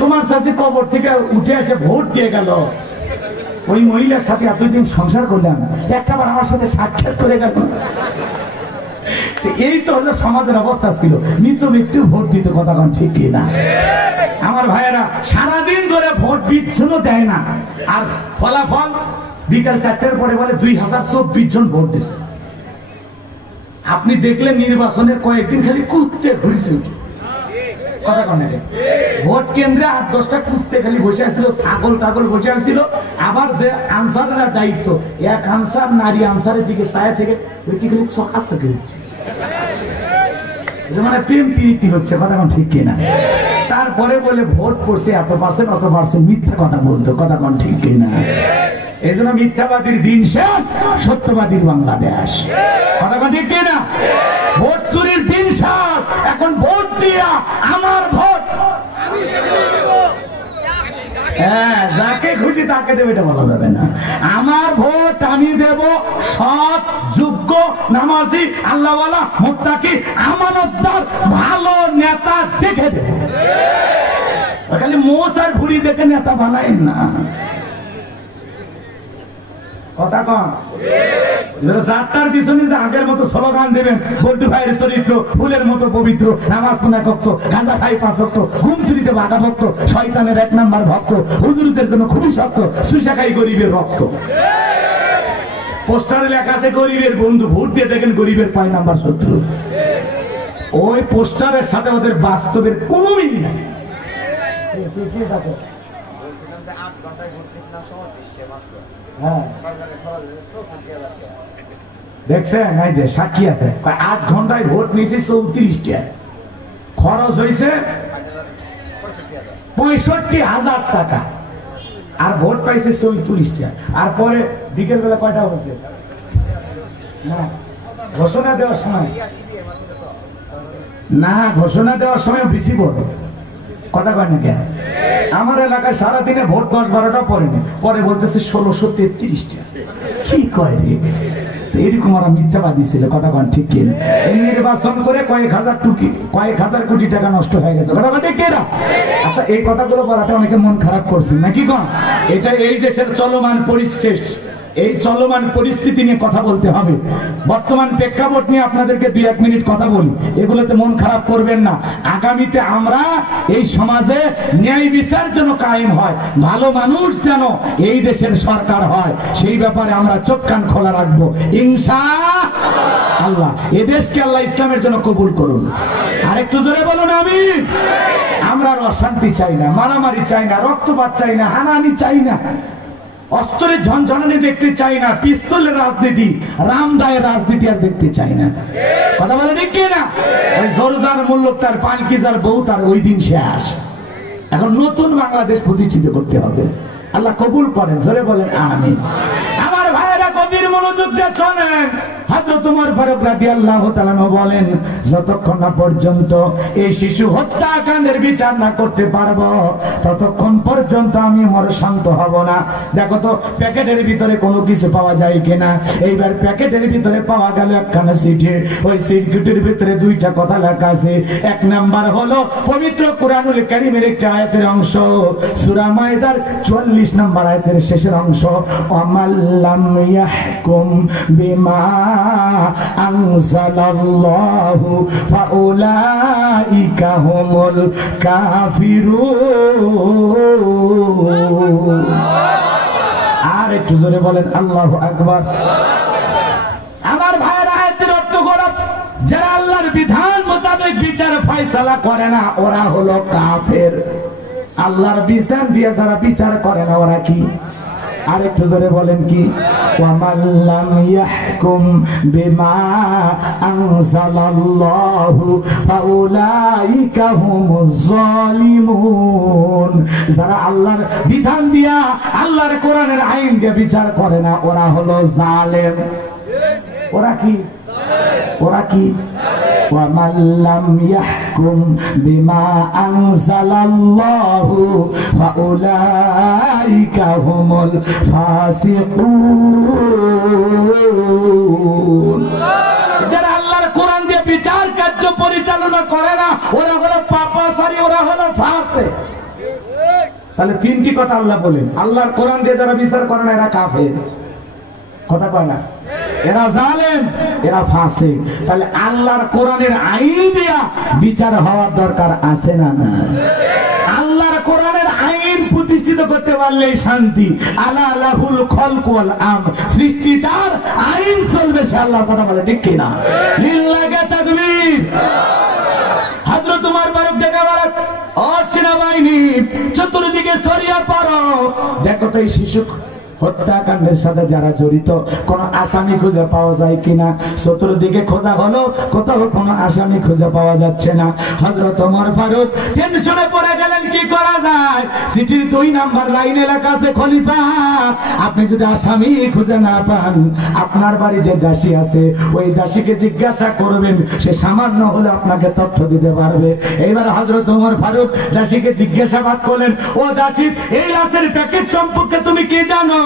তোমার চাষি কবর থেকে উঠে এসে ভোট দিয়ে গেল। ওই মহিলার সাথে এতদিন সংসার করলাম, একটাবার আমার সাথে সাক্ষাৎ করে গেল। এই তো হলো সমাজের অবস্থা ছিল। মৃত ব্যক্তি ভোট দিতে, কথা কন ঠিক কি না? আমার ভাইয়েরা সারাদিন ধরে ভোট বিচ্ছুন দেয় না, আর ফলাফল বিকাল 4টার পরে বলে 2024 জন ভোট দিচ্ছে। আপনি দেখলেন নির্বাচনের কয়েকদিন খালি কুত্তে ঘুরছে, কথা কন নাকি? ভোট কেন্দ্রে 8-10টা কুত্তে খালি বসে আসছিল, ছাগল টাগল বসে আসছিল। আবার যে আনসারের দায়িত্ব, এক আনসার নারী আনসারের দিকে ছায়া থেকে ওইটি খালি চকাচকি হচ্ছে, মানে প্রেম প্রীতি হচ্ছে। কথা কন ঠিক কিনা? তারপরে বলে ভোট পড়ছে এত%, অত%, মিথ্যা কথা বলতো। কথা কন ঠিক কিনা? এই জন্য মিথ্যাবাদীর দিন শেষ, সত্যবাদীর বাংলাদেশ। কথা কন ঠিক কিনা? ভোট চুরির দিন শেষ, এখন ভোট দিয়া আমার ভোট যাকে খুশি তাকে দেবে, এটা বলা যাবে না। আমার ভোট আমি দেব সৎ, যোগ্য, নামাজি, আল্লাহওয়ালা, মুত্তাকি, আমানতদার, ভালো নেতা দেখে দেব। খালি মোষ আর ভুড়ি দেখে নেতা বানায় না। কথা কন? যাত্রার পিছনে যে আগের মতো স্লোগান দেবেন, বল্টু ভাইয়ের চরিত্র ফুলের মতো পবিত্র, নামাজ পড়া ভক্ত, গাঁজা খাই 5 ওয়াক্ত, ঘুম চুরিতে বাঘা ভক্ত, শয়তানের 1 নাম্বার ভক্ত, হুজুরদের জন্য খুবই শক্ত, সুশা খাই গরিবের রক্ত। পোস্টারে লেখা আছে গরিবের বন্ধু, ভোট দিয়ে দেখেন গরিবের 5 নাম্বার শত্রু। ওই পোস্টারের সাথে ওদের বাস্তবের কোনো মিল নাই। দেখছেন এই যে সাক্ষী আছে, 8 ঘন্টায় ভোট নিয়েছে 34টা, খরচ হয়েছে 65,000 টাকা, আর ভোট পাইছে 34টা। আর পরে বিকেল বেলা কয়টা হয়েছে না ঘোষণা দেওয়ার সময়, না ঘোষণা দেওয়ার সময় বেশি ভোট। কথা কয় না কেন? আমার এলাকায় সারাদিনে ভোট 10-12টা পড়েনি, পরে বলতেছে 1633টা। কি কয় রে? এরকম ওরা মিথ্যাবাদী ছিল। কথা কন ঠিক কিনা? এই নির্বাচন করে কয়েক হাজার কোটি টাকা নষ্ট হয়ে গেছে। কথা ঠিক কিনা? আচ্ছা, এই কথাগুলো বলাতে অনেকে মন খারাপ করছে নাকি কন? এটা এই দেশের চলমান পরিস্থিতি, এই চলমান পরিস্থিতি নিয়ে কথা বলতে হবে। বর্তমান প্রেক্ষাপট নিয়ে আপনাদেরকে 2-1 মিনিট কথা বলি, এগুলোতে মন খারাপ করবেন না। আগামীতে আমরা এই সমাজে ন্যায় বিচার যেন কায়েম হয়, ভালো মানুষ যেন এই দেশের সরকার হয়, সেই ব্যাপারে আমরা চোখ কান খোলা রাখবো ইনশাআল্লাহ। এই দেশকে আল্লাহ ইসলামের জন্য কবুল করুন। আর একটু জোরে বলুন আমিন। আমরা আর অশান্তি চাই না, মারামারি চাই না, রক্তপাত চাই না, হানাহানি চাই না, অস্ত্রের ঝনঝনানি দেখতে চাই না, পিস্তলের রাজনীতি, রামদায়ের রাজনীতি আর দেখতে চাই না। কথা বলে ঠিক না? ওই জোরজার মূল্য তার পালকি যার বউ তার, ওই দিন শেষ। এখন নতুন বাংলাদেশ প্রতিষ্ঠিত করতে হবে। আল্লাহ কবুল করেন, জোরে বলেন আমিন। আমার ভাইয়েরা গভীর মনোযোগ দিয়ে শোনেন। হযরত ওমর ফারুক রাদিয়াল্লাহু তাআলা বলেন, যতক্ষণ না পর্যন্ত এই শিশু হত্যাকাণ্ডের বিচার না করতে পারবো, ততক্ষণ পর্যন্ত আমি ওমর শান্ত হব না। দেখো তো প্যাকেটের ভিতরে কোনো কিছু পাওয়া যায় কিনা। এইবার প্যাকেটের ভিতরে পাওয়া গেল একখানা চিঠি। ওই চিঠির ভিতরে 2টা কথা লেখা আছে। 1 নাম্বার হলো পবিত্র কুরআনুল কারীমের একটা আয়াতের অংশ, সূরা মায়দার 44 নম্বর আয়াতের শেষের অংশ, আমাল্লাম ইয়াহকুম বিমা আনজালাল্লাহু ফাউলাইকা হুমুল কাফিরুন। আর একটু জোরে বলেন আল্লাহু আকবার। আমার ভাইয়েরা, আয়াতের অর্থ হলো যারা আল্লাহর বিধান মোতাবেক বিচার ফয়সালা করে না ওরা হলো কাফের। আল্লাহর বিধান দিয়ে যারা বিচার করে না ওরা কি? আর একটু জোরে বলেন কি? ওয়ামাল্লাম ইয়াহকুম বিমা আনজালাল্লাহু ফাউলাইকা হুমুজ জালিমুন। যারা আল্লাহর বিধান দিয়া, আল্লাহর কোরআনের আইন দিয়ে বিচার করে না ওরা হলো জালেম। ওরা কি? ওরা কি? ওয়ামাল্লাম ইয়াহকুম বিমা আনজালাল্লাহু ফাউলাইকা হুমুল ফাসিকুন। যারা আল্লাহর কোরআন দিয়ে বিচার কার্য পরিচালনা করে না ওরা হলো পাপাচারী, ওরা হলো ফাসিক। তাহলে 3টি কথা আল্লাহ বলেন। আল্লাহর কোরআন দিয়ে যারা বিচার করে না এরা কাফের। কথা কয় না? এরা জালেম, এরা ফাসিক। তাহলে আল্লাহর কোরআনের আইন দিয়া বিচার হওয়ার দরকার আছে না? না। আল্লাহর কোরআনের আইন প্রতিষ্ঠিত করতে পারলেই শান্তি। আলা লাহুল খলক ওয়াল আমর, সৃষ্টি যার, আইন চলবে সে আল্লাহর কথা বলে, ঠিক কি না? লিল্লাহি তাকবীর। হযরত ওমর ফারুক ডেকে বলেন, তো এই শিশু হত্যাকাণ্ডের সাথে যারা জড়িত কোন আসামি খুঁজে পাওয়া যায় কিনা? চতুর্দিকে খোঁজা হলো, কোথাও কোনো আসামি খুঁজে পাওয়া যাচ্ছে না। হযরত ওমর ফারুক টেনশনে পড়ে গেলেন, কি করা যায়? সিটির 2 নাম্বার লাইনে লেখা আছে, খলিফা আপনি যদি আসামি খুঁজে না পান, আপনার বাড়ি যে দাসী আছে ওই দাসীকে জিজ্ঞাসা করবেন, সে সামান্য হলে আপনাকে তথ্য দিতে পারবে। এইবার হযরত ওমর ফারুক দাসীকে জিজ্ঞাসাবাদ করলেন, ও দাসী, এই লাশের প্যাকেট সম্পর্কে তুমি কি জানো?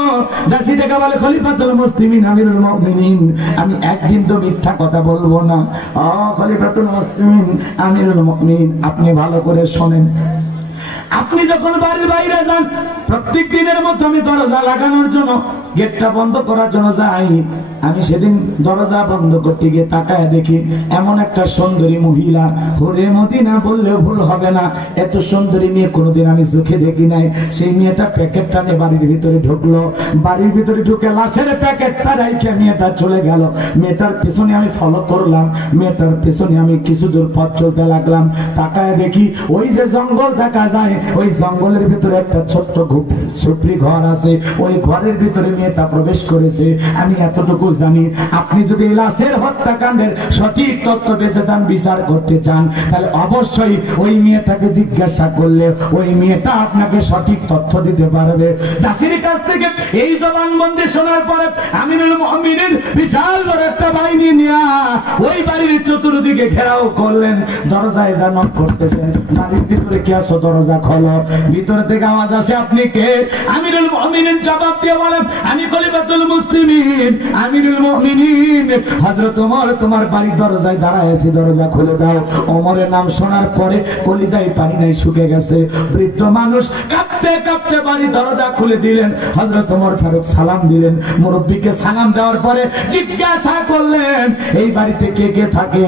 দাসী থেকে বলে, খলিফাতুল মুসলিমিন আমিরুল মুমিনিন, আমি একদিন তো মিথ্যা কথা বলবো না। ও খলিফাতুল মুসলিমিন আমিরুল মুমিনিন, আপনি ভালো করে শোনেন। আপনি যখন বাড়ির বাইরে যান, প্রত্যেক দিনের মতো আমি দরজা লাগানোর জন্য, গেটটা বন্ধ করার জন্য যাই। আমি সেদিন দরজা বন্ধ করতে গিয়ে তাকায় দেখি এমন একটা সুন্দরী মহিলা, হুরে মদিনা বললেও ভুল হবে না, এত সুন্দরী মেয়ে কোনোদিন আমি চোখে দেখি নাই। সেই মেয়েটা প্যাকেটটা নিয়ে বাড়ির ভিতরে ঢুকলো, বাড়ির ভিতরে ঢুকে লাশের প্যাকেটটা রাইখে মেয়েটা চলে গেল। মেয়েটার পেছনে আমি ফলো করলাম, মেয়েটার পেছনে আমি কিছু দূর পথ চলতে লাগলাম। তাকায় দেখি ওই যে জঙ্গল দেখা যায়, ওই জঙ্গলের ভিতরে একটা ছোট্ট ছোট্ট ঘর আছে, ওই ঘরের ভিতরে মেয়েটা প্রবেশ করেছে। আমি এতটুকু জানি, আপনি যদি লাশের হত্যাকাণ্ডের সঠিক তথ্য পেতে চান, বিচার করতে চান, তাহলে অবশ্যই ওই মেয়েটাকে জিজ্ঞাসা করলে ওই মেয়েটা আপনাকে সঠিক তথ্য দিতে পারবে। দাসীর কাছ থেকে এই জবানবন্দি শোনার পরে আমিরুল মুমিনিন বিশাল বড় একটা বাহিনী নিয়ে ওই বাড়ির চতুর্দিকে ঘেরাও করলেন। দরজায় যা নক করতেছেন, বাড়ির ভিতরে কি আছো, দরজা খোলো। ভিতর থেকে আওয়াজ আসে, আপনি কে? আমিরুল মুমিনিন জবাব দিয়ে বলেন, আমি খলিফাতুল মুসলিমিন আমিরুল মুমিনিন হযরত ওমর, তোমার বাড়ির দরজায় দাঁড়ায় আছি, দরজা খুলে দাও। ওমরের নাম শোনার পরে কলিজায় পানি নাই শুকে গেছে। বৃদ্ধ মানুষ কাঁপতে কাঁপতে বাড়ির দরজা খুলে দিলেন। হযরত ওমর ফারুক সালাম দিলেন। মুরব্বিকে সালাম দেওয়ার পরে জিজ্ঞাসা করলেন, এই বাড়িতে কে কে থাকে?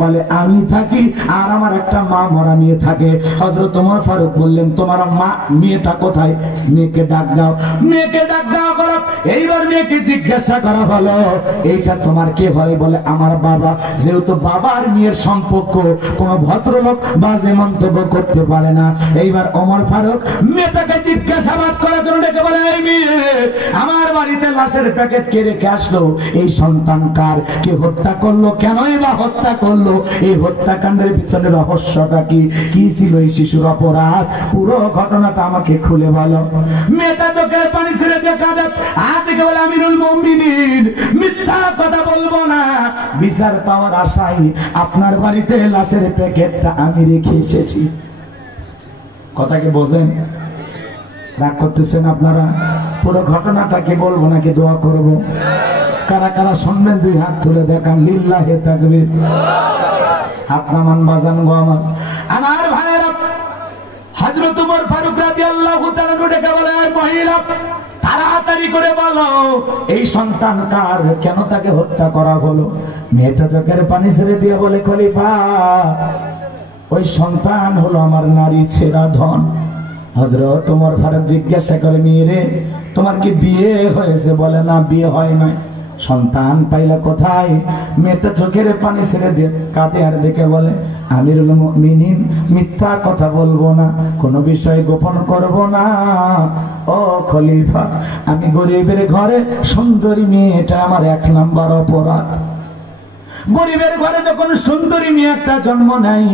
বলে, আমি থাকি আর আমার একটা মা মরা মেয়ে থাকে। হযরত ওমর ফারুক বললেন, তোমার মা মেয়েটা কোথায়? মেয়েকে ডাক দাও। মেয়েকে ডাক দেওয়া করো। এইবার মেয়েকে জিজ্ঞাসা করা হলো, এইটা তোমার কে হয়? বলে, আমার বাবা। যেহেতু বাবার মেয়ের সম্পর্ক কোন ভদ্রলোক বাজে মন্তব্য করতে পারে না। এইবার ওমর ফারুক মেয়েটাকে জিজ্ঞাসাবাদ করার জন্য ডেকে বলে, এই মেয়ে, আমার বাড়িতে লাশের প্যাকেট কে রেখে আসলো? এই সন্তান কার? কে হত্যা করলো? কেনই বা হত্যা করলো? এই হত্যাকাণ্ডের পিছনে রহস্যটা কি? কি ছিল এই শিশুর অপরাধ? পুরো ঘটনাটা আমাকে খুলে বলো। মেয়েটা চোখের পানি ছেড়ে দিয়ে কাঁদে, আর থেকে বলে, আমিরুল মুমিনিন মিথ্যা কথা বলবো না, বিচার পাওয়ার আশায় আপনার বাড়িতে লাশের প্যাকেটটা আমি রেখে এসেছি। কথা কি বোঝেন? রাগ করতেছেন আপনারা? পুরো ঘটনাটা কি বলবো নাকি দোয়া করব? কারা কারা শুনবেন 2 হাত তুলে দেখান। লিল্লাহি তাকবীর। হাত নামান বাজান গো আমার ভাইয়েরা। হযরত ওমর ফারুক রাদিয়াল্লাহু তাআলা ডেকে বলে, মহিলা তাড়াতাড়ি করে বলো, এই সন্তান কার? কেন তাকে হত্যা করা হলো? মেয়েটা চোখের পানি ছেড়ে দিয়ে বলে, খলিফা, ওই সন্তান হলো আমার নারী ছেঁড়া ধন। হযরত ওমর ফারুক জিজ্ঞাসা করে, মেয়েরে, তোমার কি বিয়ে হয়েছে? বলে, না, বিয়ে হয় নাই। সন্তান পাইলা কোথায়? মেয়েটা চোখের পানি ছেড়ে দিয়ে কাঁদে আর দেখে বলে, আমিরুল মুমিনিন মিথ্যা কথা বলবো না, কোন বিষয় গোপন করব না। ও খলিফা, আমি গরিবের ঘরে সুন্দরী মেয়েটা আমার 1 নাম্বার অপরাধ। গরিবের ঘরে যখন সুন্দরী মেয়ে একটা জন্ম নেয়,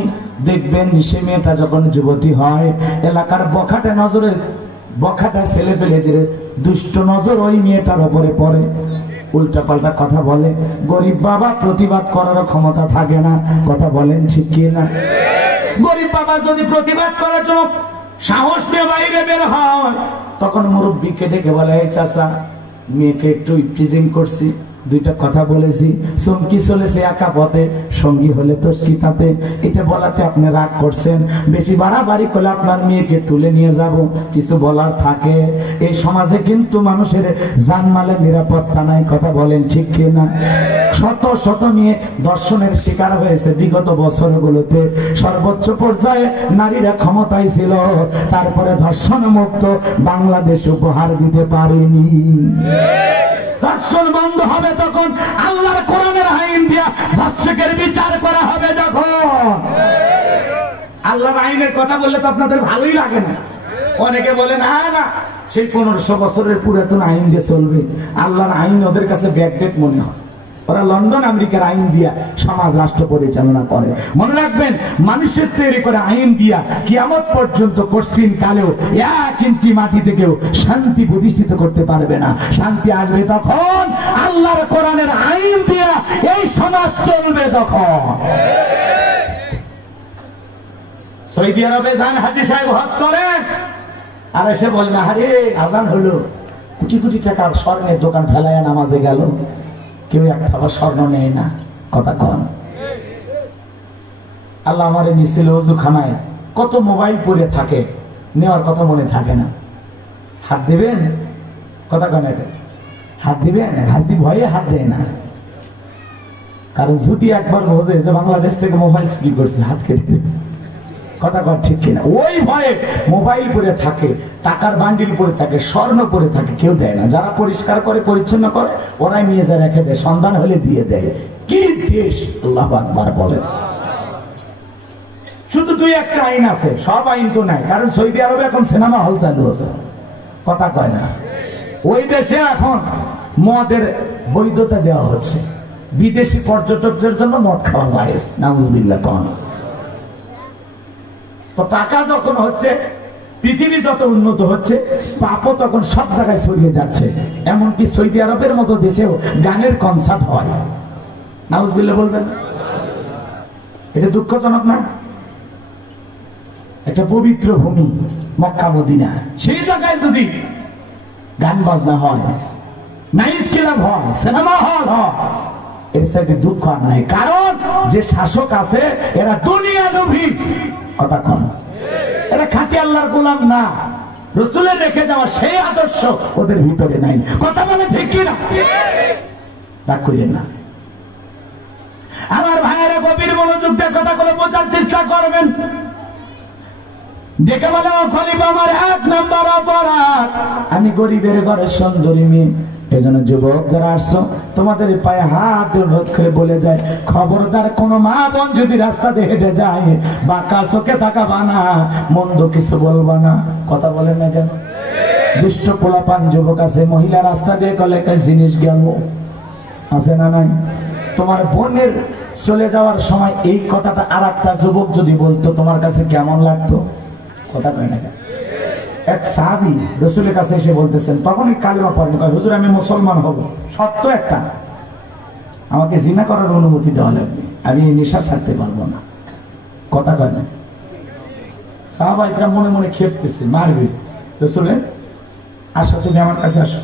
দেখবেন সে মেয়েটা যখন যুবতী হয়, এলাকার বখাটে নজরে, বখাটা ছেলে পেলে যে দুষ্ট নজর ওই মেয়েটার উপরে পড়ে। উল্টা পাল্টা কথা বলে, গরিব বাবা প্রতিবাদ করার ক্ষমতা থাকে না। কথা বলেন ঠিক কি না? গরিব বাবা যদি প্রতিবাদ করার জন্য সাহস নিয়ে বাইরে বের হয়, তখন মুরব্বীকে ডেকে বলে, এই চাচা, মেয়েকে একটু ইফটিজিং করছি, 2টা কথা বলেছি, সঙ্গী চলেছে একা পথে, সঙ্গী হলে তো কি তাতে? এটা বলাতে আপনি রাগ করছেন। বেশি বাড়াবাড়ি করলে আপনার মেয়েকে তুলে নিয়ে যাব, কিছু বলার থাকে। এই সমাজে কিন্তু মানুষের জানমালের নিরাপত্তা নাই। কথা বলেন ঠিক কি না? শত শত মেয়ে দর্শনের শিকার হয়েছে বিগত বছরগুলোতে। সর্বোচ্চ পর্যায়ে নারীরা ক্ষমতায় ছিল, তারপরে ধর্ষণ মুক্ত বাংলাদেশ উপহার দিতে পারেনি। ধর্ষণ বন্ধ হবে তখন আল্লাহর কোরআনের আইন দিয়া ধর্ষকের বিচার করা হবে। যখন আল্লাহর আইনের কথা বললে তো আপনাদের ভালোই লাগে না। অনেকে বলে, না না, সেই 1500 বছরের পুরাতন আইন দিয়ে চলবে। আল্লাহর আইন ওদের কাছে ব্যাকডেট মনে হয়। ওরা লন্ডন আমেরিকার আইন দিয়া সমাজ রাষ্ট্র পরিচালনা করে। মনে রাখবেন, মানুষের তৈরি করে আইন দিয়া কিয়ামত পর্যন্ত কঠিন কালেও 1 ইঞ্চি মাটি থেকেও শান্তি প্রতিষ্ঠিত করতে পারবে না। শান্তি আসবে তখন আল্লাহর কোরআনের আইন দিয়া এই সমাজ চলবে তখন। সৌদি আরবে যান, হাজী সাহেব হজ করেন, আর এসে বলবে আরে আজান হলো, কোটি কোটি টাকার স্বর্ণের দোকান ফেলায় নামাজে গেল, কেউ একটা স্বর্ণ নেই না। কথা কন। আল্লাহ আমারে নিছিল ওযুখানায়, কত মোবাইল পড়ে থাকে, নেওয়ার কথা মনে থাকে না। হাত দিবেন? কথা কন। হাত দিবেন? হাজি ভয়ে হাত দেয় না, কারণ যদি একবার বোঝে যে বাংলাদেশ থেকে মোবাইল চুরি করছে, হাত কেটে দেবে। কথা কন ঠিক কিনা? ওই ভয়ে মোবাইল পরে থাকে, টাকার বান্ডিল পরে থাকে, স্বর্ণ পরে থাকে, কেউ দেয় না। যারা পরিষ্কার করে পরিচ্ছন্ন করে ওরাই নিয়ে যায় রেখে দেয়, সন্ধান হলে দিয়ে দেয়। কি দেশ! আল্লাহু আকবার বলেন। শুধু 2-1টা আইন আছে, সব আইন তো নাই, কারণ সৌদি আরবে এখন সিনেমা হল চালু আছে। কথা কয় না? ওই দেশে এখন মদের বৈধতা দেওয়া হচ্ছে, বিদেশি পর্যটকদের জন্য মদ খাওয়া যায়। নাউজুবিল্লাহ। কোন তো টাকা যখন হচ্ছে, পৃথিবী যত উন্নত হচ্ছে, পাপও তখন সব জায়গায় ছড়িয়ে যাচ্ছে। এমনকি সৌদি আরবের মতো দেশেও গানের কনসার্ট হয়। নাউজুবিল্লাহ বলবেন? এটা দুঃখজনক না? একটা পবিত্র ভূমি মক্কা মদিনা, সেই জায়গায় যদি গান বাজনা হয়, নাইট ক্লাব হয়, সিনেমা হল হয়, এর সাথে দুঃখ আর নাই। কারণ যে শাসক আছে এরা দুনিয়া লোভী। কথা কন। এরা খাঁটি আল্লাহর গোলাম না, রাসূলের রেখে যাওয়া সেই আদর্শ ওদের ভিতরে নাই। কথা বলে ঠিক কিনা? রাগ করেন না আমার ভাইয়েরা, গভীর মনোযোগ দিয়ে কথাগুলো বোঝার চেষ্টা করবেন। দেখে বলে খলিফা আমার 1 নাম্বার অপরাধ, আমি গরিবের ঘরের সুন্দরী মেয়ে। এজন্য যুবক যারা আসছো, তোমাদের পায়ে হাত ধরে বলে যায়, খবরদার কোন মা বোন যদি রাস্তা দিয়ে হেঁটে যায়, বাঁকা চোখে তাকাবা না, মন্দ কিছু বলবা না। কথা বলেন না কেন? দুষ্ট পোলাপান যুবক আছে, মহিলা রাস্তা দিয়ে গেলে জিনিস গেল আছে না নাই? তোমার বোনের চলে যাওয়ার সময় এই কথাটা আর একটা যুবক যদি বলতো, তোমার কাছে কেমন লাগতো? কথা কয় না কেন? এক সাহাবী রাসূলের কাছে এসে বলতেছেন, তখনই কালেমা পড়েন, হুজুর আমি মুসলমান হব, সত্য একটা, আমাকে জিনা করার অনুমতি দেওয়া লাগবে, আমি এই নেশা ছাড়তে পারবো না। কথা কয় না? সাহাবা ইকরাম মনে মনে খেপতেছে, মারবে। রাসূল আসো, তুমি আমার কাছে আসো,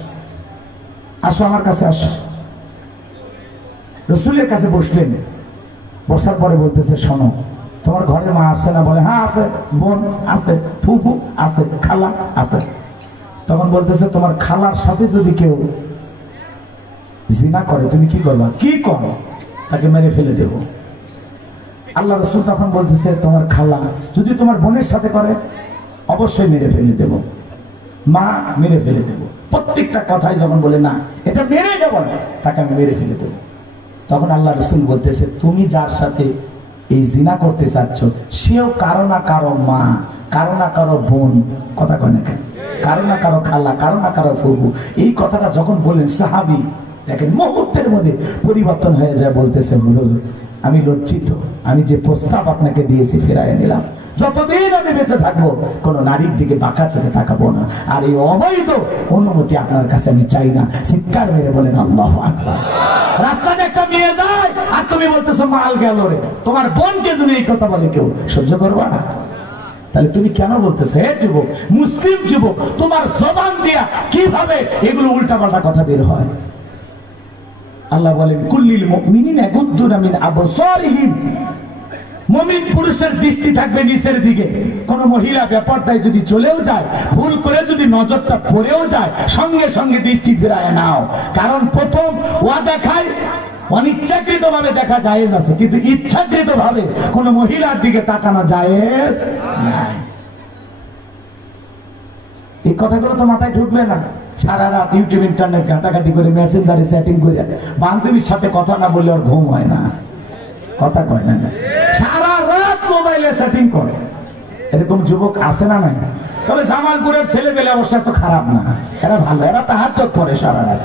আসো আমার কাছে আসো। রাসূলের কাছে বসলেন, বসার পরে বলতেছে, শোনো, তোমার ঘরের মা আসছে না? বলে হ্যাঁ আছে, বোন আছে, ফুফু আছে, খালা আছে। তখন বলতেছে, তোমার খালার সাথে যদি কেউ জিনা করে তুমি কি করবা? কি করো? তাকে মেরে ফেলে দেব। আল্লাহ রাসূল তখন বলতেছে, তোমার খালা যদি তোমার বোনের সাথে করে অবশ্যই মেরে ফেলে দেব, মা মেরে ফেলে দেব। প্রত্যেকটা কথাই যখন বলে না এটা মেরে দেব না, তাকে আমি মেরে ফেলে দেব। তখন আল্লাহ রাসূল বলতেছে, তুমি যার সাথে এই জিনা করতে চাচ্ছ সেও কারো না কারো মা, কারো না কারো বোন। কথা কয় না কেন? কারো না কারো খালা, কারো না কারো ফুফু। এই কথাটা যখন বললেন সাহাবী, দেখেন মুহূর্তের মধ্যে পরিবর্তন হয়ে যায়। বলতেছে, হুজুর আমি লজ্জিত, আমি যে প্রস্তাব আপনাকে দিয়েছি ফেরায় নিলাম। যতদিন আমি বেঁচে থাকবো কোন নারীর দিকে বাঁকা চোখে তাকাবো না, আর এই অবৈধ অনুমতি আপনার কাছে আমি চাই না। চিৎকার মেরে বলেন আল্লাহু আকবার। রাস্তাতে একটা মেয়ে যায় আর তুমি বলতেছো মাল গেল রে। তোমার বোনকে যদি এই কথা বলে কেউ সহ্য করবা না? তাহলে তুমি কেন বলতেছো? হে যুবক, মুসলিম যুবক, তোমার জবান দিয়া কিভাবে এগুলো উল্টাপাল্টা কথা বের হয়? আল্লাহ বলেন, কুল্লিল মুমিনিনা ইয়াগুদ্দু মিন আবসারিহিম, মুমিন পুরুষের দৃষ্টি থাকবে নিচের দিকে। কোন মহিলা ব্যাপারটাই যদি চলেও যায়, ভুল করে যদি নজরটা পড়েও যায়, সঙ্গে সঙ্গে দৃষ্টি ফেরায় নাও। কারণ প্রথম ওয়া দেখায় অনিচ্ছাকৃত ভাবে দেখা জায়েজ আছে, কিন্তু ইচ্ছাকৃত ভাবে কোন মহিলার দিকে তাকানো জায়েজ নাই। এই কথাগুলো তো মাথায় ঢুকবে না। সারা রাত ইউটিউব ইন্টারনেট ঘাটাঘাটি করে, মেসেঞ্জারে চ্যাটিং করে, বান্ধবীর সাথে কথা না বললে ওর ঘুম হয় না। কথা কয় না? সারা রাত মোবাইলে সেটিং করে, এরকম যুবক আছে না নাই? তবে জামালপুরের ছেলে পেলে অবশ্য এত খারাপ না, এরা ভালো, এরা তাহাজ্জুদ পড়ে সারা রাত,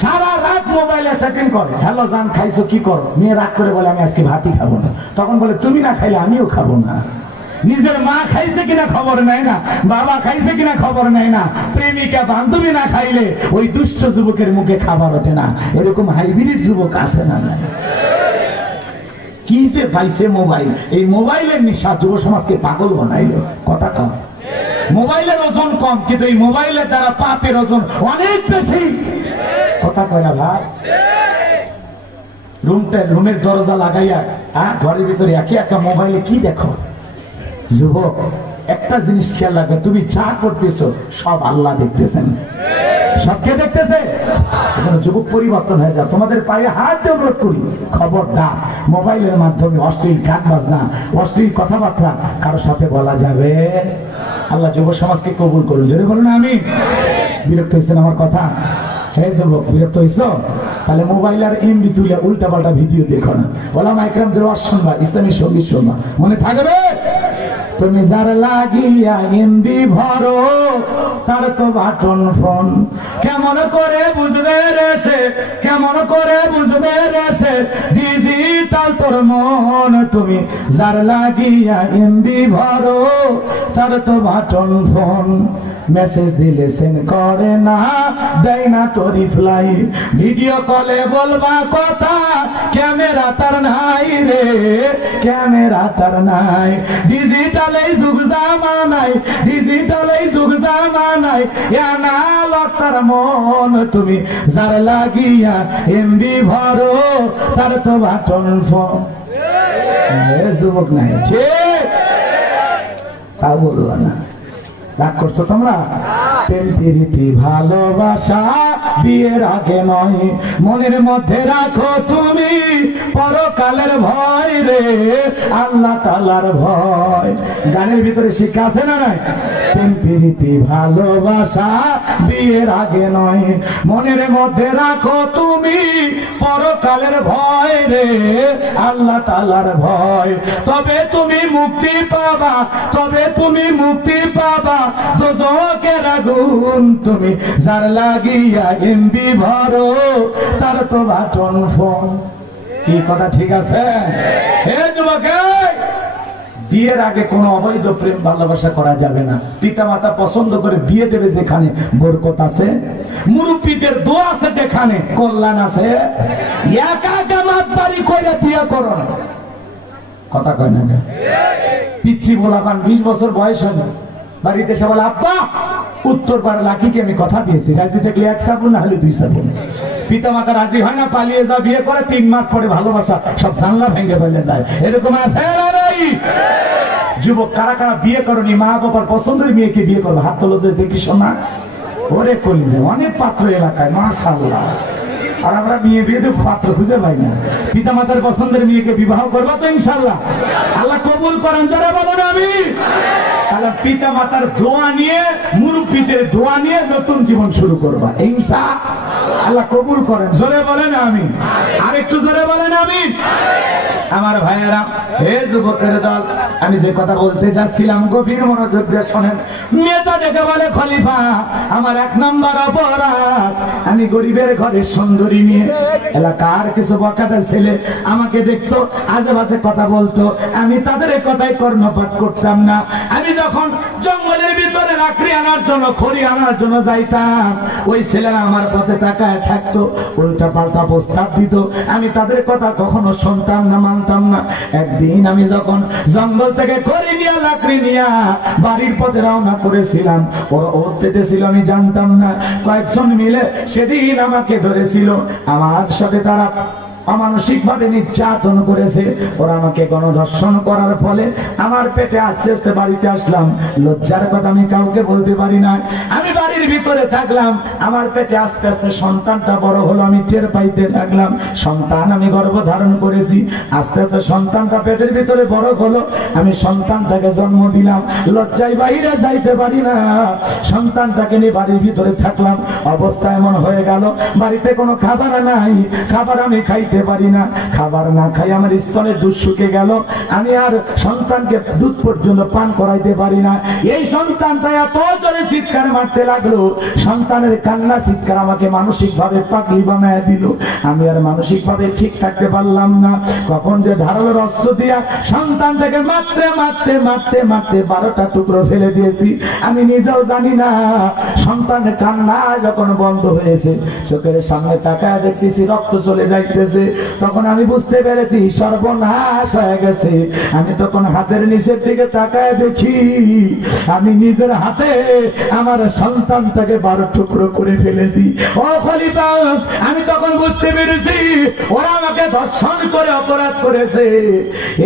সারা রাত মোবাইলে সেটিং করে। হ্যালো জান, খাইছো কি করো? মেয়ে রাগ করে বলে আমি আজকে ভাতই খাবো না। তখন বলে তুমি না খাইলে আমিও খাবো না। নিজের মা খাইছে কিনা খবর নেয় না, বাবা খাইছে কিনা খবর নেয় না, প্রেমিকা বান্ধবী না খাইলে ওই দুষ্ট যুবকের মুখে খাবার ওঠে না। এরকম হাইব্রিড যুবক আছে না নাই? কি যে পাইছে মোবাইল, এই মোবাইলের নেশা যুব সমাজকে পাগল বানাইল। কথা কম, মোবাইলের ওজন কম, কিন্তু এই মোবাইলের দ্বারা পাপের ওজন অনেক বেশি। কথা কয় না ভাই? রুমের দরজা লাগাইয়া ঘরের ভিতরে একে একা মোবাইলে কি দেখো? যুবক, একটা জিনিস খেয়াল রাখবে, তুমি যা করতেছো সব আল্লাহ দেখতেছেন। সবকে দেখতেছে। যুবক পরিবর্তন হয়ে যায়। তোমাদের পায়ে হাত দিয়ে অনুরোধ করি, খবরদার মোবাইলের মাধ্যমে অশ্লীল গান বাজনা, অশ্লীল কথাবার্তা কারোর সাথে বলা যাবে। আল্লাহ যুব সমাজকে কবুল করুন। জোরে বলুন আমি। বিরক্ত হয়েছেন আমার কথা? হ্যাঁ যুবক, বিরক্ত হয়েছ? তাহলে মোবাইল আর এমবি তুলে উল্টা পাল্টা ভিডিও দেখো না। ওলামা ইকরামদের ওয়াজ শুনবা, ইসলামী সঙ্গীত শুনবা, মনে থাকবে। তুমি যার লাগিয়া এমবি ভরো তার তো বাটন ফোন, কেমন করে বুঝবে রে সে, কেমন করে বুঝবে রে সে ডিজিটাল তোর মন। তুমি যার লাগিয়া এমবি ভরো তার তো বাটন ফোন, মেসেজ দিলে সেন্ড করে না, দেয় না তো রিপ্লাই, ভিডিও কলে বলবা কথা ক্যামেরা তার নাই রে, ক্যামেরা তার নাই। ডিজিটাল এই যুগ জামানায়, ডিজিটাল এই যুগ জামানায় অ্যানালগ তার মন। তুমি যার লাগিয়া এমবি ভরো তার তো বাটন ফোন। যুবক নাই তা বলবো না, রাগ করছো তোমরা? প্রেম প্রীতি ভালোবাসা বিয়ের আগে নয়, মনের মধ্যে রাখো তুমি পরকালের ভয় রে, আল্লাহ তাআলার ভয়। গানের ভিতরে শিক্ষা আছে না নাই? প্রেম প্রীতি ভালোবাসা বিয়ের আগে নয়, মনের মধ্যে রাখো তুমি পরকালের ভয় রে, আল্লাহ তাআলার ভয়। তবে তুমি মুক্তি পাবা, তবে তুমি মুক্তি পাবা দোজখের আগুন। তুমি যার লাগিয়া এমবি ভরো তার তো বাটন ফোন। কি কথা ঠিক আছে? হে যুবক, বিয়ের আগে কোনো অবৈধ প্রেম ভালোবাসা করা যাবে না। পিতা মাতা পছন্দ করে বিয়ে দেবে যেখানে বরকত আছে, মুরব্বীদের দোয়া আছে যেখানে কল্যাণ আছে, একা একা মাতবাড়ি করে বিয়ে করো না। কথা কয় না? পিচ্ছি বলাবান 20 বছর বয়স হয়নি, বাড়িতে সে বলে আব্বা উত্তর পাড়া লাকিকে আমি কথা দিয়েছি, রাজি থাকলে 1 সাবুন না হলে 2 সাবুন। পিতা মাতা রাজি হয় না, পালিয়ে যা, বিয়ে করে 3 মাস পরে ভালোবাসা সব জানলা ভেঙে ফেলে যায়। এরকম আছে না নাই? যুবক, কারা কারা বিয়ে করনি, মা বাবার পছন্দের মেয়েকে বিয়ে করবে? হাত তোলো দেখি শোনা। ওরে কলিজে অনেক পাত্র এলাকায়, মাশাআল্লাহ। আর আমরা মেয়ে বিয়ে দেব, পাত্র খুঁজে পাই না। পিতা মাতার পছন্দের মেয়েকে বিবাহ করবো তো ইনশাআল্লাহ। আল্লাহ কবুল করেন, যারা বলো না আমি। তাহলে পিতা মাতার দোয়া নিয়ে, মুরব্বীদের দোয়া নিয়ে নতুন জীবন শুরু করবা ইনশাআল্লাহ। আল্লাহ কবুল করেন, জোরে বলেন আমি। আর একটু জোরে বলেন আমি। আমার ভাইয়েরা, হে যুবকের দল, আমি যে কথা বলতে যাচ্ছিলাম গভীর মনোযোগ দিয়ে শোনেন। নেতা দেখে বলে খলিফা আমার 1 নম্বর অপরাধ, আমি গরিবের ঘরের সুন্দরী নিয়ে, এলাকার কিছু বকাটা ছেলে আমাকে দেখতো, আজে বাজে কথা বলতো, আমি তাদের কথায় কর্ণপাত করতাম না। আমি যখন জঙ্গলের ভিতরে লাকড়ি আনার জন্য, খড়ি আনার জন্য যাইতাম, ওই ছেলেরা আমার পথে তাকায় থাকতো, উল্টা পাল্টা প্রস্তাব দিত, আমি তাদের কথা কখনো শুনতাম না, মানতাম না। একদিন আমি যখন জঙ্গল থেকে খড়ি নিয়ে, লাকড়ি নিয়ে বাড়ির পথে রওনা করেছিলাম, ওরা ওর পেতেছিল আমি জানতাম না। কয়েকজন মিলে সেদিন আমাকে ধরেছিল, আমার সাথে তারা অমানসিক ভাবে নির্যাতন করেছে। ওরা আমাকে গণধর্ষণ করার ফলে আমার পেটে আস্তে আস্তে বাড়িতে আসলাম। লজ্জার কথা আমি কাউকে বলতে পারি না। আমি বাড়ির ভিতরে থাকলাম, আমার পেটে আস্তে আস্তে সন্তানটা বড় হলো, আমি টের পাইতে লাগলাম। সন্তান আমি গর্ভধারণ করেছি, আস্তে আস্তে সন্তানটা পেটের ভিতরে বড় হলো, আমি সন্তানটাকে জন্ম দিলাম। লজ্জায় বাইরে যাইতে পারি না, সন্তানটাকে নিয়ে বাড়ির ভিতরে থাকলাম। অবস্থা এমন হয়ে গেল, বাড়িতে কোনো খাবার নাই, খাবার আমি খাই খাইতে পারি না, খাবার না খাই আমার স্তনের দুধ শুকে গেল, আমি আর সন্তানকে দুধ পর্যন্ত পান করাইতে পারি না। এই সন্তানটা এত জোরে চিৎকার মারতে লাগলো, সন্তানের কান্না চিৎকার আমাকে মানসিক ভাবে পাগলি বানায় দিল। আমি আর মানসিক ভাবে ঠিক থাকতে পারলাম না। কখন যে ধারালো অস্ত্র দিয়া সন্তানটাকে মারতে মারতে মারতে মারতে 12টা টুকরো ফেলে দিয়েছি, আমি নিজেও জানি না। সন্তানের কান্না যখন বন্ধ হয়েছে, চোখের সামনে তাকায় দেখতেছি রক্ত চলে যাইতেছে, তখন আমি বুঝতে পেরেছি সর্বনাশ হয়ে গেছে। আমি তখন হাতের নিচের দিকে তাকায় দেখি আমি নিজের হাতে আমার সন্তানটাকে 12 টুকরো করে ফেলেছি। ও খলিফা, আমি তখন বুঝতে পেরেছি ওরা আমাকে ধর্ষণ করে অপরাধ করেছে।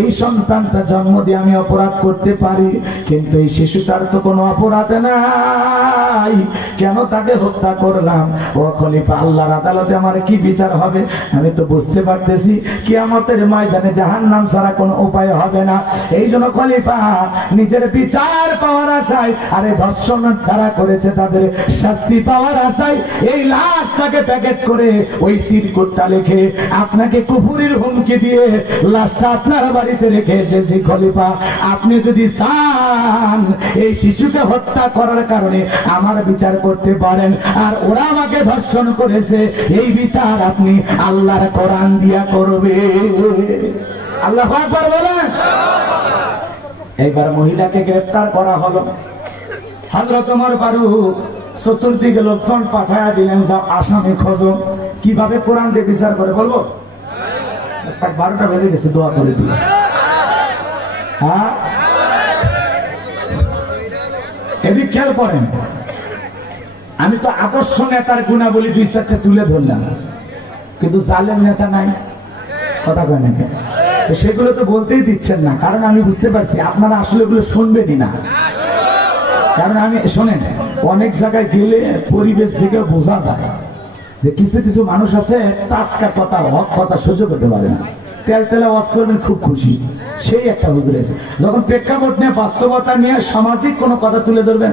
এই সন্তানটা জন্ম দিয়ে আমি অপরাধ করতে পারি, কিন্তু এই শিশুটার তো কোনো অপরাধ নাই, কেন তাকে হত্যা করলাম? ও খলিফা, আল্লাহর আদালতে আমার কি বিচার হবে? আমি তো বুঝতে পারতেছি কিয়ামতের ময়দানে জাহান্নাম ছাড়া কোনো উপায় হবে না। এই জন্য খলিফা নিজের বিচার পাওয়ার আশায়, আরে ধর্ষণ যারা করেছে তাদের শাস্তি পাওয়ার আশায় এই লাশটাকে প্যাকেট করে ওই সিরকুটটা লিখে আপনাকে কুফুরির হুমকি দিয়ে লাশটা আপনার বাড়িতে রেখে এসেছি। খলিফা, আপনি যদি চান এই শিশুকে হত্যা করার কারণে আমার বিচার করতে পারেন, আর ওরা আমাকে ধর্ষণ করেছে এই বিচার আপনি আল্লাহর কোরআন দিয়া করবে। আল্লাহু আকবার বলেন। এইবার মহিলাকে গ্রেফতার করা হলো। হযরত ওমর ফারুক চতুর্দিকে লোকজন পাঠায়া দিলেন, যাও আসামি খোঁজো। কিভাবে কোরআন দিয়ে বিচার করে বলবো? 12টা বেজে গেছে, দোয়া করে দিই। হ্যাঁ, এদিক খেয়াল করেন। আমি তো আদর্শ নেতার গুণাবলী 2-4টা তুলে ধরলাম, কিন্তু জালেম নেতা নাই, কথা কয় না। তো সেগুলো তো বলতেই দিচ্ছেন না, কারণ আমি বুঝতে পারছি আপনারা আসলে ওগুলো শুনবেনই না। কারণ আমি শোনেন, অনেক জায়গায় গেলে পরিবেশ থেকে বোঝা যায় যে কিছু কিছু মানুষ আছে টাটকা কথা, হক কথা সহ্য করতে পারে না। তেল তেলা ওয়াজ করবেন, খুব খুশি। সেই একটা হুজুর আছে, যখন প্রেক্ষাপট নিয়ে বাস্তবতা নিয়ে সামাজিক কোনো কথা তুলে ধরবেন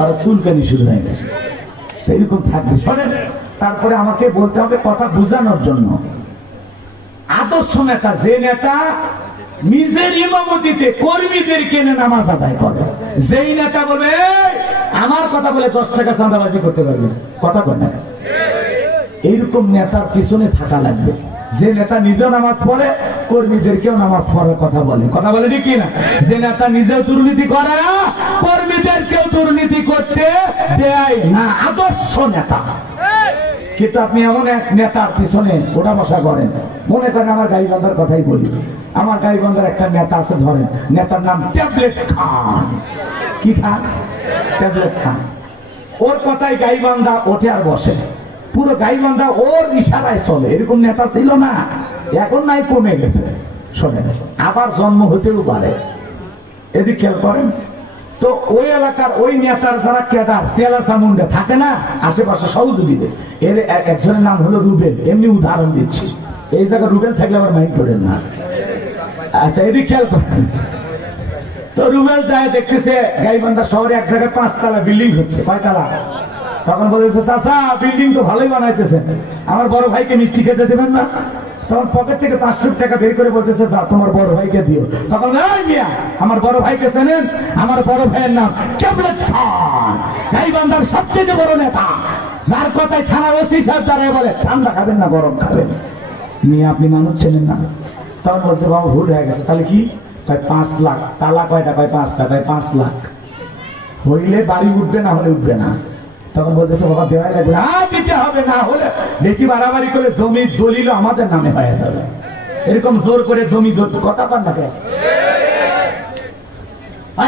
আর চুলকানি শুরু হয়ে গেছে। এরকম থাকবে, শোনেন। তারপরে আমাকে বলতে হবে কথা বুঝানোর জন্য। আদর্শ নেতা যে নেতা নিজের ইমামতিতে কর্মীদের কেনে নামাজ আদায় করে, যেই নেতা বলবে আমার কথা বলে 10 টাকা চাঁদাবাজি করতে পারবে, কথা কয় না, এইরকম নেতার পিছনে থাকা লাগবে। যে নেতা নিজেও নামাজ পড়ে, কর্মীদেরকেও নামাজ পড়ার কথা বলে, কথা বলে ঠিক না? যে নেতা নিজেও দুর্নীতি করে না, কর্মীদেরকেও দুর্নীতি করতে দেয় না, আদর্শ নেতা। কিন্তু আপনি এমন এক নেতার পিছনে ওঠা বসা করেন, মনে করেন আমার গাইবান্ধার কথাই বলি। আমার গাইবান্ধার একটা নেতা আছে, ধরেন নেতার নাম ট্যাবলেট খান। কি খান? ট্যাবলেট খান। ওর কথাই গাইবান্ধা ওঠে আর বসে, পুরো গাইবান্ধা ওর ইশারায় চলে। এরকম নেতা ছিল না, এখন নাই, কমে গেছে। শোনেন, আবার জন্ম হতেও পারে, এদিক খেয়াল করেন। তো ওই এলাকার ওই নেতার যারা কেদার চেলা চামুন্ডা থাকে না আশেপাশে সহযোগীদের, এর একজনের নাম হলো রুবেল। এমনি উদাহরণ দিচ্ছি, এই জায়গায় রুবেল থাকলে আবার মাইন্ড করেন না। আচ্ছা, এদিক খেয়াল করেন। তো রুবেল যায়, দেখতেছে গাইবান্ধা শহরে এক জায়গায় 5 তলা বিল্ডিং হচ্ছে। 5 তলা? তখন বলেছে, চাচা বিল্ডিং তো ভালোই বানাইতেছেন, আমার বড় ভাইকে মিষ্টি খেতে দেবেন না? তখন পকেট থেকে 500 টাকা বের করে বলতেছে, যা তোমার বড় ভাইকে দিও। তখন আমার বড় ভাইকে চেনেন? আমার বড় ভাইয়ের নাম ট্যাবলেট খান, গাইবান্ধার সবচেয়ে বড় নেতা, যার কথায় থানার ওসি সাহেব দাঁড়ায় বলে ঠান্ডা খাবেন না গরম খাবেন। নিয়ে আপনি মানুষ চেনেন না? তখন বলছে, বাবা ভুল হয়ে গেছে। তাহলে কি? 5 লাখ। তালা কয়টা? 5টা। 5 লাখ হইলে বাড়ি উঠবে, না হলে উঠবে না। তখন বলতেছে, বাবা দেওয়াই লাগবে। দিতে হবে, না হলে বেশি বাড়াবাড়ি করে জমি দলিল আমাদের নামে হয়ে যাবে। এরকম জোর করে জমি কথা পান না কেন?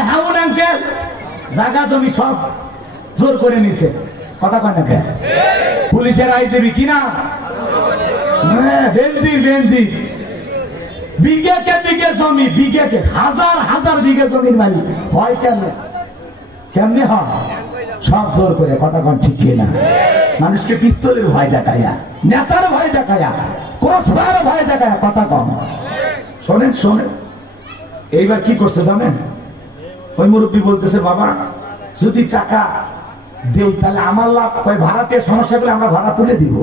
হাউন আঙ্কেল জায়গা জমি সব জোর করে নিছে, কথা পান না কেন? পুলিশের আইজিবি কিনা বেঞ্জি বিঘেকে বিঘে জমি, বিঘেকে হাজার হাজার বিঘে জমির মালিক হয়। কেমনে হয়? সব জোর করে, কথা কন ঠিক না? মানুষকে পিস্তলের ভয় দেখায়া, নেতার ভয় দেখায়া, ক্রসফায়ার ভয় দেখায়া, কথা কম। শোনেন শোনেন, এইবার কি করছে জানেন? ওই মুরব্বী বলতেছে, বাবা যদি টাকা দেই তাহলে আমার লাভ, ভাড়াতে সমস্যা করলে আমরা ভাড়া তুলে দিব।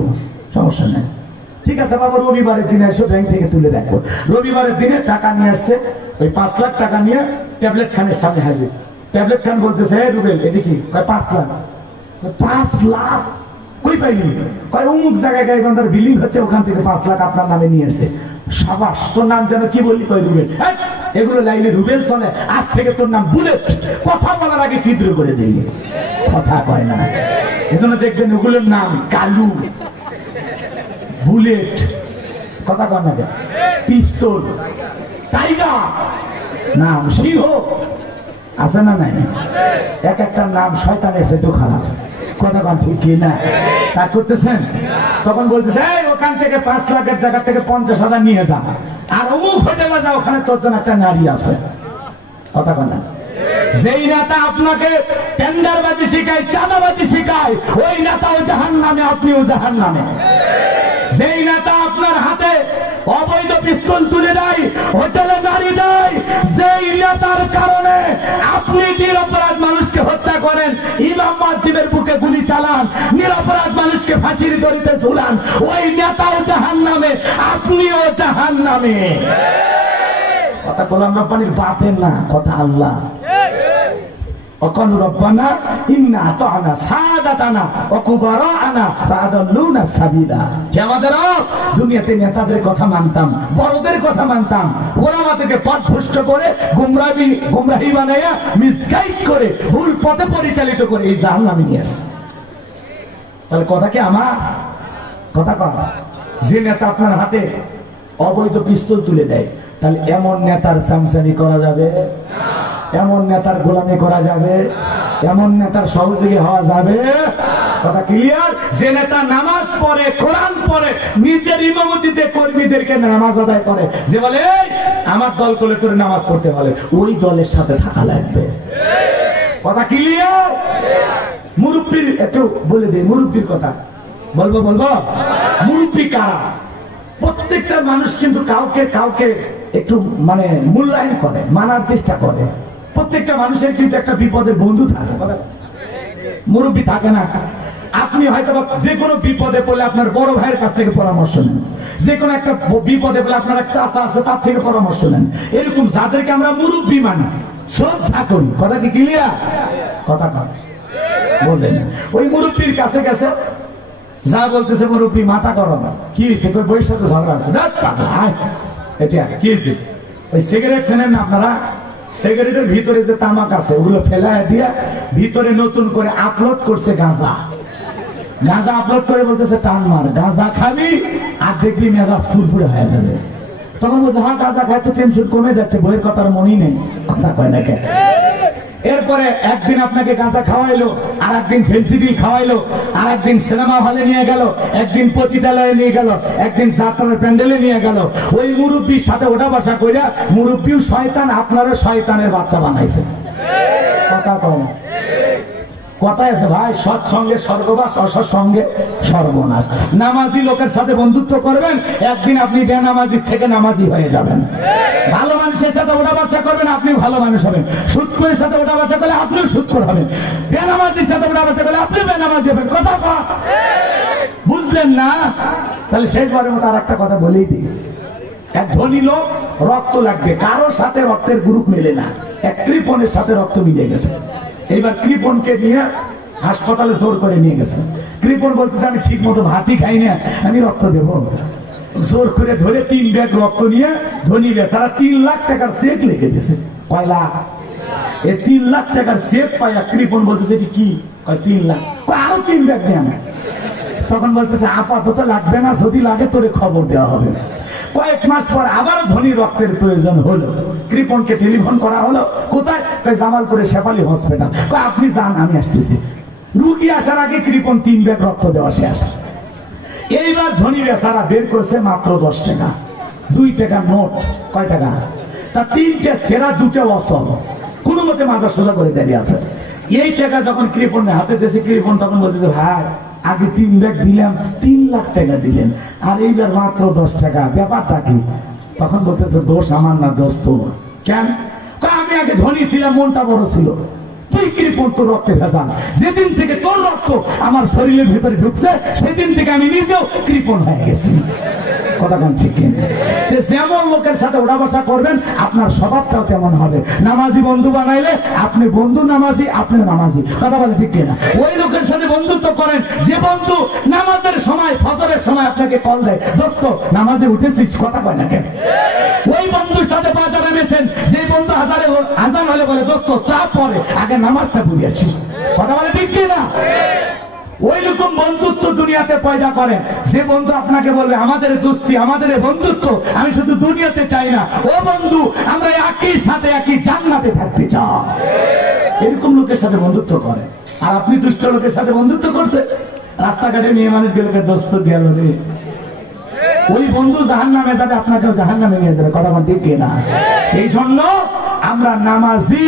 সমস্যা নেই। ঠিক আছে বাবা, রবিবারের দিনে এসে ব্যাংক থেকে তুলে রাখবো। রবিবারের দিনে টাকা নিয়ে আসছে, ওই 5 লাখ টাকা নিয়ে ট্যাবলেট খানের সামনে হাজির। ট্যাবলেট খান বলতেছে, হে রুবেল এটা কি? 5 লাখ। 5 লাখ কই পাইলি? অমুক জায়গায় গাইবান্ধার বিলিং হচ্ছে, ওখান থেকে 5 লাখ আপনার নামে নিয়ে এসছে। সাবাস, তোর নাম যেন কি বললি? কয় রুবেল। এগুলো লাইলে রুবেল চলে, আজ থেকে তোর নাম বুলেট। কথা বলার আগে ছিদ্র করে দিলি, কথা কয় না। এজন্য দেখবেন ওগুলোর নাম কালু, বুলেট, কথা কয় না, পিস্তল, টাইগার, নাম সিংহ আছে না নাই? এক একটা নাম শয়তানের সেতু খারাপ, কথা কন ঠিক কি না? তা করতেছেন। তখন বলতেছে, ওখান থেকে 5 লাখের জায়গা থেকে 50,000 নিয়ে যা, আর অমুক হোটেলে যা, ওখানে তোর জন্য একটা নারী আছে, কথা কন না। যেই নেতা আপনাকে টেন্ডারবাজি শিখায়, চাঁদাবাজি শিখায়, ওই নেতাও জাহান্নামে, আপনিও জাহান্নামে। যেই নেতা আপনার হাতে অবৈধ পিস্তল তুলে দেয়, হোটেলে নারী দেয়, যেই নেতার কারণে আপনি নিরপরাধ মানুষকে হত্যা করেন, ইমাম মসজিদের বুকে গুলি চালান, নিরপরাধ মানুষকে ফাঁসির দড়িতে ঝুলান, ওই নেতাও জাহান্নামে, আপনিও জাহান্নামে। কথা গোলাম রব্বানির বাপের না, কথা আল্লাহ। ওয়াকালু রব্বানা ইন্না আতা'না সাদাতানা ওয়া কুবারা'না ফাআদাল্লুনা সাবিলা। হে আমাদের রব, দুনিয়াতে নেতাদের কথা মানতাম, বড়দের কথা মানতাম, ওরা আমাদেরকে পথভ্রষ্ট করে, গুমরাহি বানাইয়া, মিসগাইড করে, ভুল পথে পরিচালিত করে এই জাহান্নামে নিয়ে আসে। তাহলে কথা কি আমার? কথা কর। যে নেতা আপনার হাতে অবৈধ পিস্তল তুলে দেয়, তাহলে এমন নেতার চামচামি করা যাবে? এমন নেতার গোলামি করা যাবে? এমন নেতার সহযোগী হওয়া যাবে? কথা ক্লিয়ার? যে নেতা নামাজ পড়ে, কোরআন পড়ে, নিজের ইমামতিতে কর্মীদেরকে নামাজ আদায় করে, যে বলে আমার দল করে তোর নামাজ পড়তে হলে ওই দলের সাথে থাকা লাগবে। কথা ক্লিয়ার? মুরব্বীর একটু বলে দিই, মুরব্বীর কথা বলবো। মুরব্বী কারা? প্রত্যেকটা মানুষ কিন্তু কাউকে কাউকে একটু মানে মূল্যায়ন করে, মানার চেষ্টা করে। প্রত্যেকটা মানুষের কিন্তু একটা বিপদের বন্ধু থাকে, মুরব্বী থাকে না? আপনি হয়তো যে কোনো বিপদে পড়লে আপনার বড় ভাইয়ের কাছ থেকে পরামর্শ নেন, যে কোনো একটা বিপদে পড়লে আপনার এক চাচা আছে, তার থেকে পরামর্শ নেন। এরকম যাদেরকে আমরা মুরব্বী মানি, শ্রদ্ধা করি। কথা কি ক্লিয়ার? কথা কর বললেন। ওই মুরব্বীর কাছে গেছে, যা বলতেছে মুরব্বী মাথা করো না, কি হয়েছে? বইয়ের সাথে ঝগড়া আছে, এটা কি হয়েছে? ওই সিগারেট চেনেন না আপনারা? সিগারেটের ভিতরে যে তামাক আছে, ওগুলো ফেলায় দিয়া ভিতরে নতুন করে আপলোড করছে গাঁজা। গাঁজা আপলোড করে বলতেছে টান মার, গাঁজা খাবি আর দেখবি মেজাজ ফুরফুরে হয়ে যাবে। তখন বলছে, হ্যাঁ গাঁজা খাই তো টেনশন কমে যাচ্ছে, বইয়ের কথার মনেই নেই, কথা কয় না কেন? এরপরে একদিন আপনাকে গাঁজা খাওয়াইলো, আর একদিন ফেন্সিডিল খাওয়াইলো, আর একদিন সিনেমা হলে নিয়ে গেল, একদিন পতিতালয়ে নিয়ে গেল, একদিন যাত্রার প্যান্ডেলে নিয়ে গেল। ওই মুরব্বীর সাথে ওঠা বসা কইরা মুরব্বীও শয়তান, আপনারও শয়তানের বাচ্চা বানাইছে। কথা কম কথায় আছে ভাই, সৎসঙ্গে স্বর্গবাস, অসৎসঙ্গে সর্বনাশ। নামাজি লোকের সাথে বন্ধুত্ব করবেন, একদিন আপনি বেনামাজির থেকে নামাজি হয়ে যাবেন। ভালো মানুষের সাথে ওঠা বসা করবেন, আপনিও ভালো মানুষ হবেন। সুদখোরের সাথে ওঠা বসা করলে আপনিও সুদখোর হবেন। বেনামাজির সাথে ওঠা বসা করলে আপনি বেনামাজি হবেন। কথা বুঝলেন না? তাহলে শেষবারের মতো আর একটা কথা বলেই দিই। এক ধনী লোক, রক্ত লাগবে, কারোর সাথে রক্তের গ্রুপ মেলে না, এক কৃপণের সাথে রক্ত মিলে গেছে। এইবার কৃপণকে নিয়ে হাসপাতালে জোর করে নিয়ে গেছে। কৃপণ বলতেছে, আমি ঠিক মতো ভাতই খাই না, আমি রক্ত দেবো। জোর করে ধরে 3 ব্যাগ রক্ত নিয়ে ধনী বেচারা 3 লাখ টাকার চেক লিখে দিয়েছে। কয় লাখ? এই 3 লাখ টাকার চেক পাইয়া কৃপণ বলতেছে, এটি কি? কয় 3 লাখ। আরো 3 ব্যাগ দেন। তখন বলতেছে, আপাতত লাগবে না, যদি লাগে তোরে খবর দেওয়া হবে। কয়েক মাস পর আবার ধনী রক্তের প্রয়োজন হলো, কৃপণকে টেলিফোন করা হলো। কোথায়? জামালপুরে শেফালি হসপিটাল। আপনি যান, আমি আসতেছি। রুগী আসার আগে কৃপণ 3 ব্যাগ রক্ত দেওয়া শেষ। এইবার ধনী বেচারা বের করছে মাত্র 10 টাকা, 2 টাকার নোট। কয় টাকা? তা 3টে সেরা, 2টে অসল, কোনো মতে মাজা সোজা করে দাঁড়িয়ে আছে। এই টাকা যখন কৃপণের হাতে দিয়েছে, কৃপণ তখন বলছে, ভাই আগে 3 ব্যাগ দিলাম, 3 লাখ টাকা দিলেন, আর এইবার মাত্র 10 টাকা, ব্যাপারটা কি? তখন বলতেছে, দোষ আমার না, দোষ তোমার। কেন? আমি আগে ধনী ছিলাম, মনটা বড় ছিল, তুই কৃপণ, তোর রক্তে ভেজাল। যেদিন থেকে তোর রক্ত আমার শরীরের ভিতরে ঢুকছে সেদিন থেকে আমি নিজেও কৃপণ হয়ে গেছি। কথা কোন ঠিক কিনা? যেমন লোকের সাথে ওঠা বসা করবেন আপনার স্বভাবটাও তেমন হবে। নামাজি বন্ধু বানাইলে আপনি বন্ধু নামাজি, আপনি নামাজি। কথা বলে ঠিক কিনা? ওই লোকের সাথে বন্ধুত্ব করেন যে বন্ধু নামাজের সময়, ফজরের সময় আপনাকে কল দেয়, দোস্ত নামাজে উঠেছিস? কথা কয় না কেন? ওই বন্ধুর সাথে বাজারে নেমেছেন যে বন্ধু আজান হলে বলে, দোস্ত চা পরে আগে নামাজটা পড়ে আসিস। কথা বলে ঠিক কিনা? ওই রকম বন্ধুত্ব দুনিয়াতে পয়দা করেন যে বন্ধু আপনাকে বলবে আমাদের দোস্তি, আমাদের বন্ধুত্ব আমি শুধু দুনিয়াতে চাই না, ও বন্ধু আমরা একই সাথে একই জান্নাতে থাকতে চাই। এরকম লোকের সাথে বন্ধুত্ব করে। আর আপনি দুষ্ট লোকের সাথে বন্ধুত্ব করছে, রাস্তাঘাটে মেয়ে মানুষ গুলোকে দোস্ত গেল রে, ওই বন্ধু জাহান্নামে যাবে, আপনাকেও জাহান্নামে নিয়ে যাবে। কথা বল ঠিক কিনা? এই জন্য আমরা নামাজি,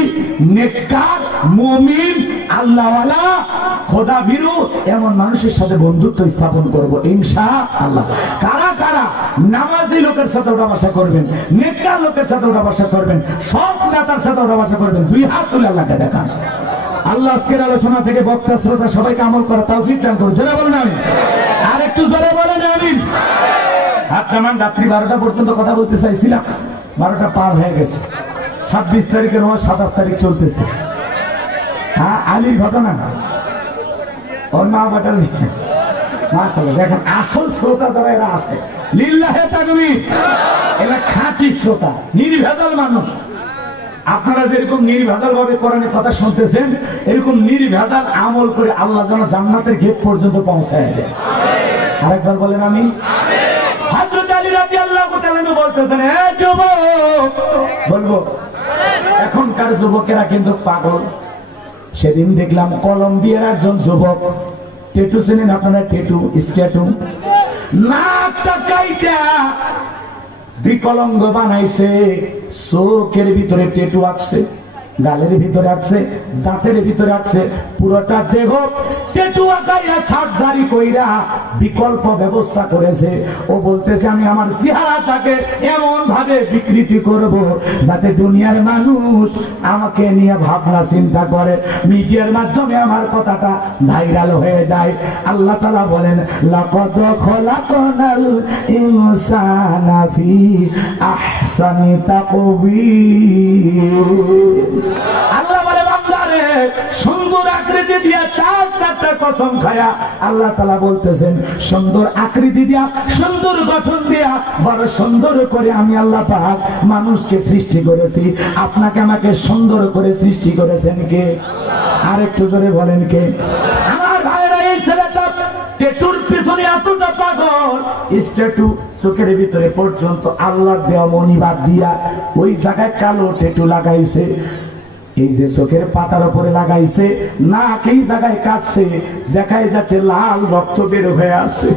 নেককার, মুমিন, আল্লাহওয়ালা, খোদা ভীরু এমন মানুষের সাথে বন্ধুত্ব স্থাপন করব ইনশাআল্লাহ। কারা কারা নামাজি লোকের সাথে ওঠা বসা করবেন, নেককার লোকের সাথে ওঠা বসা করবেন, সব নেতার সাথে ওঠা বসা করবেন, দুই হাত তুলে আল্লাহকে দেখান। আল্লাহ আজকের আলোচনা থেকে বক্তা শ্রোতা সবাইকে আমল করা তৌফিক দান করুন। জোরে বলেন আমিন। আর একটু জোরে বলেন আমিন। আপনার রাত্রি 12টা পর্যন্ত কথা বলতে চাইছিলাম, 12টা পার হয়ে গেছে। 26 তারিখের 27 তারিখ চলতেছে। হ্যাঁ, আলীর ঘটনা ওর মা বাটার মাশাআল্লাহ। দেখেন আসল শ্রোতা যারা এরা আছে, লিল্লাহে তাকবীর, এরা খাঁটি শ্রোতা, নির্ভেজাল মানুষ। আপনারা যেরকম নির্ভেজাল ভাবে কোরআনের কথা শুনতেছেন, এরকম নির্ভেজাল আমল করে আল্লাহ যেন জান্নাতের গেট পর্যন্ত পৌঁছায় দেয়। আরেকবার বলেন আমিন। হযরত আলী রাদিয়াল্লাহু তাআলা বলতেছেন, এ যুবক, বলবো এখনকার যুবকেরা কিন্তু পাগল। সেদিন দেখলাম কলম্বিয়ার একজন যুবক, টেটু চেনেন আপনারা? টেটু, স্ট্যাটু, নাকটা কাইটা বিকলঙ্গ বানাইছে, চোখের ভিতরে টেটু আঁকছে, গালের ভিতরে আঁকছে, দাঁতের ভিতরে আঁকছে, পুরোটা দেহ টেটু আঁকাইয়া সার্জারি কইরা বিকল্প ব্যবস্থা করেছে। ও বলতেছে আমি আমার চেহারাটাকে এমন ভাবে বিকৃতি করব যাতে দুনিয়ার মানুষ আমাকে নিয়ে ভাবনা চিন্তা করে, মিডিয়ার মাধ্যমে আমার কথাটা ভাইরাল হয়ে যায়। আল্লাহ তাআলা বলেন, লাকাদ খলাকনাল ইনসানা ফি আহসানি তাকওয়িম। আল্লাহ বলে, বান্দারে সুন্দর আকৃতি দিয়া চারটা কসম খায়া আল্লাহ তাআলা বলতেছেন, সুন্দর আকৃতি দিয়া, সুন্দর গঠন দিয়া, বড় সুন্দর করে আমি আল্লাহ পাক মানুষকে সৃষ্টি করেছি। আপনাকে আমাকে সুন্দর করে সৃষ্টি করেছেন কে? আর একটু জোরে বলেন কে? আমার ভাইরা, এই ছেলেটা টেটুর পিছনে এতটা পাগল, স্ট্যাটু চোখের ভিতরে পর্যন্ত আল্লাহর দেওয়া মনিবাদ দিয়া ওই জায়গায় কালো টেটু লাগাইছে। এই যে চোখের পাতার উপরে লাগাইছে, নাক এই জায়গায় কাটছে, দেখাই যাচ্ছে লাল রক্ত বের হয়ে আসছে।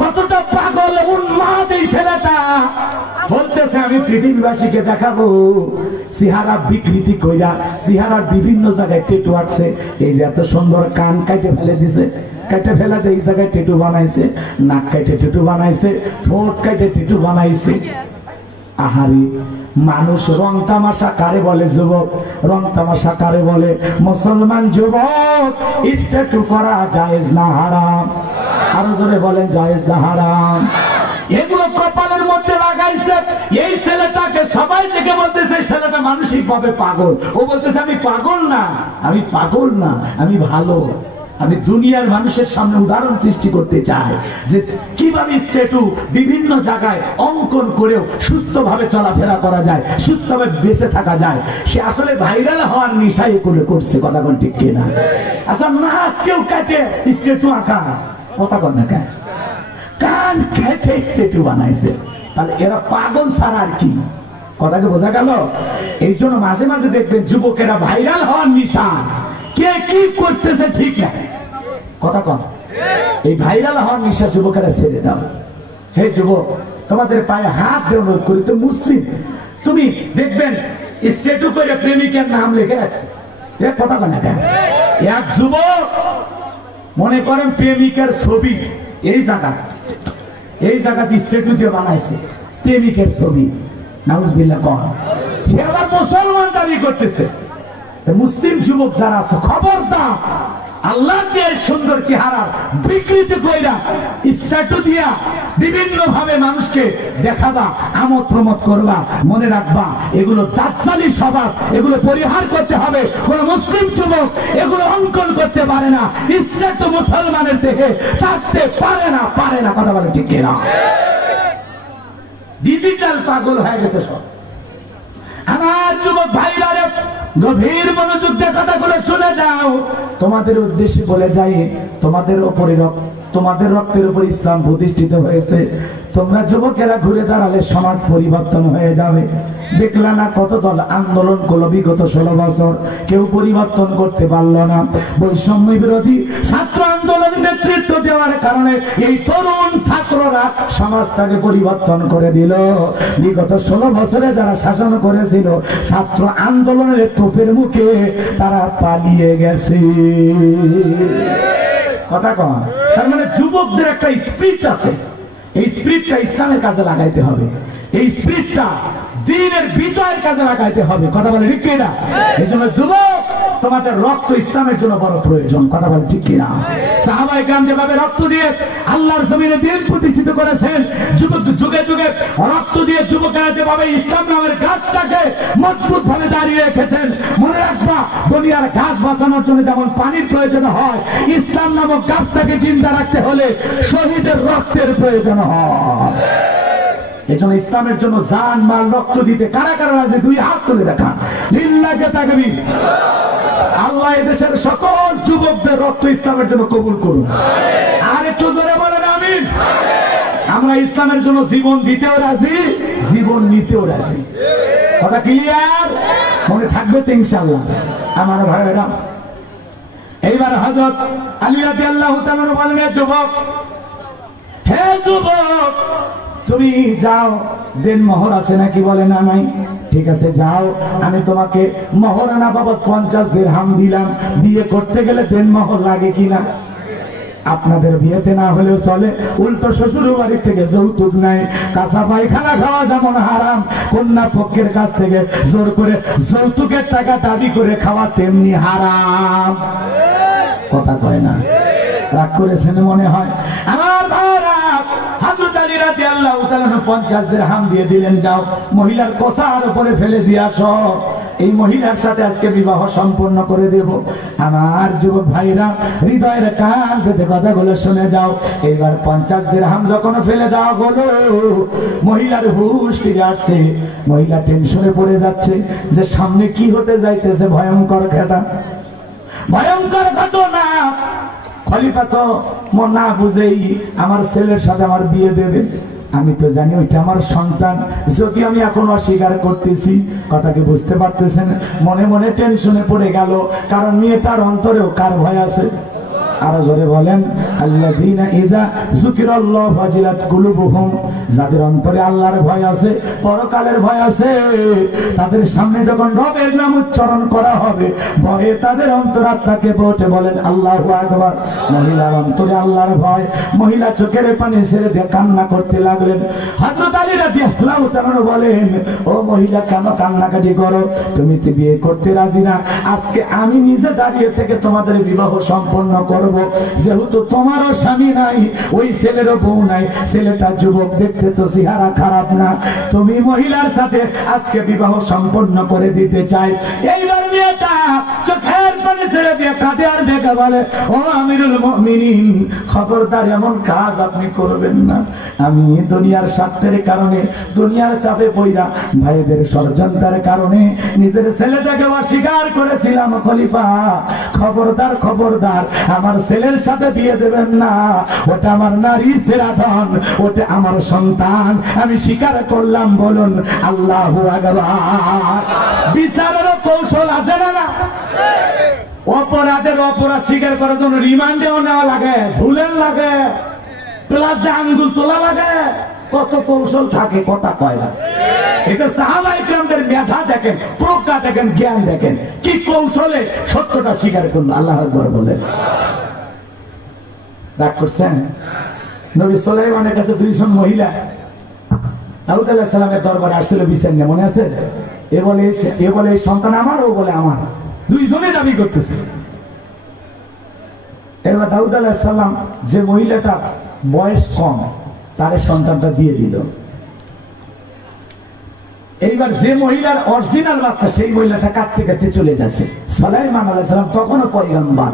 কতটা পাগল উন্মাদ এই ছেলেটা! বলতেছে আমি পৃথিবীবাসীকে দেখাবো চেহারা বিকৃতি কইরা, চেহারার বিভিন্ন জায়গায় টেটু আঁকছে। এই যে এত সুন্দর কান কাটে ফেলে দিছে, কেটে ফেলাতে এই জায়গায় টেটু বানাইছে, নাক কেটে টেটু বানাইছে, ঠোঁট কেটে টেটু বানাইছে। আহারি মানুষ রং তামাশা কারে বলে? যুবক, রং তামাশা কারে বলে? মুসলমান যুবক, স্ট্যাটু করা জায়েজ না হারাম? আরো জোরে বলেন, জায়েজ না হারাম? এগুলো কপালের মধ্যে লাগাইছে। এই ছেলেটাকে সবাই থেকে বলতেছে ছেলেটা মানসিক ভাবে পাগল। ও বলতেছে আমি পাগল না, আমি পাগল না, আমি ভালো। আমি দুনিয়ার মানুষের সামনে উদাহরণ সৃষ্টি করতে চাই যে কিভাবে স্ট্যাটু বিভিন্ন জায়গায় অঙ্কন করেও সুস্থভাবে চলাফেরা করা যায়, সুস্থভাবে বেঁচে থাকা যায়। সে আসলে ভাইরাল হওয়ার নেশায় এগুলো করছে। কথা কোন ঠিক কিনা? আচ্ছা, না কেউ কাটে স্ট্যাটু আঁকা, কথা কোন দেখা, কান কেটে স্ট্যাটু বানাইছে, তাহলে এরা পাগল ছাড়া আর কি? কথাকে বোঝা গেল? এই জন্য মাঝে মাঝে দেখবেন যুবকেরা ভাইরাল হওয়ার নেশা, কে কি করতেছে ঠিক না, কথা কম। এই ভাইরাল হওয়ার নেশা যুবকেরা ছেড়ে দাও। হে যুবক, তোমাদের পায়ে হাত দিয়ে অনুরোধ করি, তো মুসলিম, তুমি দেখবেন স্ট্যাটু করে প্রেমিকের নাম লিখে আছে, কথা বলে কেন? এক যুবক মনে করেন প্রেমিকের ছবি এই জায়গাতে স্ট্যাটু দিয়ে বানাইছে, প্রেমিকের ছবি, নাউজুবিল্লাহ কর। সে আবার মুসলমান দাবি করতেছে। মুসলিম যুবক যারা আছে খবরদার, আল্লাহ দিয়ে সুন্দর চেহারা বিকৃতি কইরা স্ট্যাটু দিয়া বিভিন্ন ভাবে মানুষকে দেখাবা, আমোদ প্রমোদ করবা, মনে রাখবা এগুলো দাজ্জালি স্বভাব, এগুলো পরিহার করতে হবে। কোন মুসলিম যুবক এগুলো অঙ্কন করতে পারে না, স্ট্যাটু মুসলমানের দেহে থাকতে পারে না, পারে না। কথা বলে ঠিক না? ডিজিটাল পাগল হয়ে গেছে সব। আমার যুবক ভাইরা গভীর মনোযোগ দিয়ে কথাগুলো শুনে যাও। তোমাদের উদ্দেশ্যে বলে যাই, তোমাদের উপরে তোমাদের রক্তের উপর ইসলাম প্রতিষ্ঠিত হয়েছে। তোমরা যুবকেরা ঘুরে দাঁড়ালে সমাজ পরিবর্তন হয়ে যাবে। দেখলা না কত দল আন্দোলন করলো বিগত 16 বছর, কেউ পরিবর্তন করতে পারলো না। বৈষম্য বিরোধী ছাত্র আন্দোলনের নেতৃত্ব দেওয়ার কারণে এই তরুণ ছাত্ররা সমাজটাকে পরিবর্তন করে দিল। বিগত 16 বছরে যারা শাসন করেছিল ছাত্র আন্দোলনের তোপের মুখে তারা পালিয়ে গেছে। কথা কন? তার মানে যুবকদের একটা স্পিরিট আছে, এই স্পিরিটটা ইসলামের কাজে লাগাইতে হবে, এই স্পিরিটটা দ্বীনের বিজয়ের কাজে লাগাইতে হবে। কথা বলে ঠিক কিনা? এই জন্য যুবক তোমাদের রক্ত ইসলামের জন্য বড় প্রয়োজন। কথা বলে ঠিক কিনা? সাহাবায়ে কেরাম যেভাবে রক্ত দিয়ে আল্লাহর জমিনে দ্বীন প্রতিষ্ঠিত করেছেন, যুগে যুগে রক্ত দিয়ে যুবকেরা যেভাবে ইসলাম নামের গাছটাকে মজবুত ভাবে দাঁড়িয়ে রেখেছেন। মনে রাখবা, দুনিয়ার গাছ বাঁচানোর জন্য যেমন পানির প্রয়োজন হয়, ইসলাম নামক গাছটাকে জিন্দা রাখতে হলে শহীদের রক্তের প্রয়োজন হয়। এজন্য ইসলামের জন্য জান মাল রক্ত দিতে কারা কারা রাজি? 2 হাত তুলে দেখান। লিল্লাহি তাকবীর। আল্লাহ এদেশের সকল যুবকদের রক্ত ইসলামের জন্য কবুল করুন। আর একটু জোরে বলেন আমিন। আমরা ইসলামের জন্য জীবন দিতেও রাজি, জীবন নিতেও রাজি। কথা ক্লিয়ার? মনে থাকবে তো ইনশাআল্লাহ। আমার ভাইরা, এইবার হযরত আলী রাদিয়াল্লাহু তাআলা বলেন, যুবক, হে যুবক, তুমি যাও, দেন মোহর আছে নাকি? বলে না নাই। ঠিক আছে, যাও, আমি তোমাকে মোহরানা বাবদ 50 দিরহাম দিলাম। বিয়ে করতে গেলে দেন মোহর লাগে কিনা? আপনাদের বিয়েতে না হলেও চলে, উল্টো শ্বশুর বাড়ি থেকে যৌতুক নাই। কাঁচা পায়খানা খাওয়া যেমন হারাম, কন্যা পক্ষের কাছ থেকে জোর করে যৌতুকের টাকা দাবি করে খাওয়া তেমনি হারাম। কথা কয় না? রাগ করেছেন মনে হয়। আমার ভাইরা, হযরত আলী রাদিয়াল্লাহু তাআলা 50 দিরহাম দিয়ে দিলেন, যাও মহিলার কোষার উপরে ফেলে দিয়ে আসো, এই মহিলার সাথে আজকে বিবাহ সম্পন্ন করে দেব। আমার যুবক ভাইরা, হৃদয়ের কান পেতে কথাগুলো শুনে যাও। এবার 50 দিরহাম যখন ফেলে দেওয়া হলো, মহিলার হুঁশ ফিরে আসছে। মহিলা টেনশনে পড়ে যাচ্ছে যে সামনে কি হতে যাইতেছে, ভয়ঙ্কর ঘটনা, ভয়ঙ্কর ঘটনা। খলিফা তো না বুঝেই আমার ছেলের সাথে আমার বিয়ে দেবে। আমি তো জানি ওইটা আমার সন্তান, যদি আমি এখন অস্বীকার করতেছি। কথাকে বুঝতে পারতেছেন? মনে মনে টেনশনে পড়ে গেল, কারণ মেয়েটার অন্তরেও কার ভয় আছে? আরো জোরে বলেন, আল্লাযীনা ইযা যুকিরাল্লাহু ওয়াজিলাত কুলুবুহুম। যাদের অন্তরে আল্লাহর ভয় আছে, পরকালের ভয় আছে, তাদের সামনে যখন রবের নাম উচ্চারণ করা হবে, ভয়ে তাদের অন্তরাত্মাকে বটে বলেন আল্লাহু আকবার। মহিলার অন্তরে আল্লাহর ভয়, মহিলা চোখের পানি ছেড়ে দিয়ে কান্না করতে লাগলেন। হযরত আলী রাদিয়াল্লাহু তাআলা বলেন, ও মহিলা, কেন কান্নাকাটি করো? তুমি তো বিয়ে করতে রাজি না। আজকে আমি নিজে দাঁড়িয়ে থেকে তোমাদের বিবাহ সম্পন্ন করব। যেহেতু তোমারও স্বামী নাই, ওই ছেলেরও বউ নাই, ছেলেটা যুবক, দেখতে তো চেহারা খারাপ না, তুমি মহিলার সাথে আজকে বিবাহ সম্পন্ন করে দিতে চাই। এইবার মেয়েটা চোখের পানি ছেড়ে দিয়ে কাঁদে আর দেখে বলে, ও আমিরুল মুমিনিন, খবরদার এমন কাজ আপনি করবেন না। আমি দুনিয়ার স্বার্থের কারণে, দুনিয়ার চাপে পইরা, ভাইদের ষড়যন্ত্রের কারণে নিজের ছেলেটাকে অস্বীকার করেছিলাম। খলিফা, খবরদার, খবরদার, আমার ছেলের সাথে বিয়ে দেবেন না। ওটা আমার নারী সেরাধন, ওটা আমার সন্তান, আমি স্বীকার করলাম। বলুন আল্লাহু আকবার। বিচারেরও কৌশল আছে না? অপরাধের অপরাধ স্বীকার করার জন্য রিমান্ডেও নেওয়া লাগে, ঝুলেন লাগে, প্লাস আঙ্গুল তোলা লাগে, কত কৌশল থাকে, কথা কয় না। এটা সাহাবায়ে কেরামদের মেধা দেখেন, প্রজ্ঞা দেখেন, জ্ঞান দেখেন, কি কৌশলে সত্যটা স্বীকার করলো। আল্লাহু আকবার বলেন। রাগ করছেন? নবী সুলাইমানের কাছে 2 জন মহিলা দাউদ আলাইহিস সালামের দরবারে আসছিল বিচার নিয়ে, মনে আছে? এ বলে এই সন্তান আমার, ও বলে আমার। দুইজনে দাবি করতেছে। এবার দাউদ আলাইহিস সালাম যে মহিলাটা বয়স কম তারে সন্তানটা দিয়ে দিল। এইবার যে মহিলার অরিজিনাল বাচ্চা সেই মহিলাটা কাঁদতে কাঁদতে চলে যাচ্ছে। সুলাইমান আলাইহিস সালাম তখনও পয়গম্বর,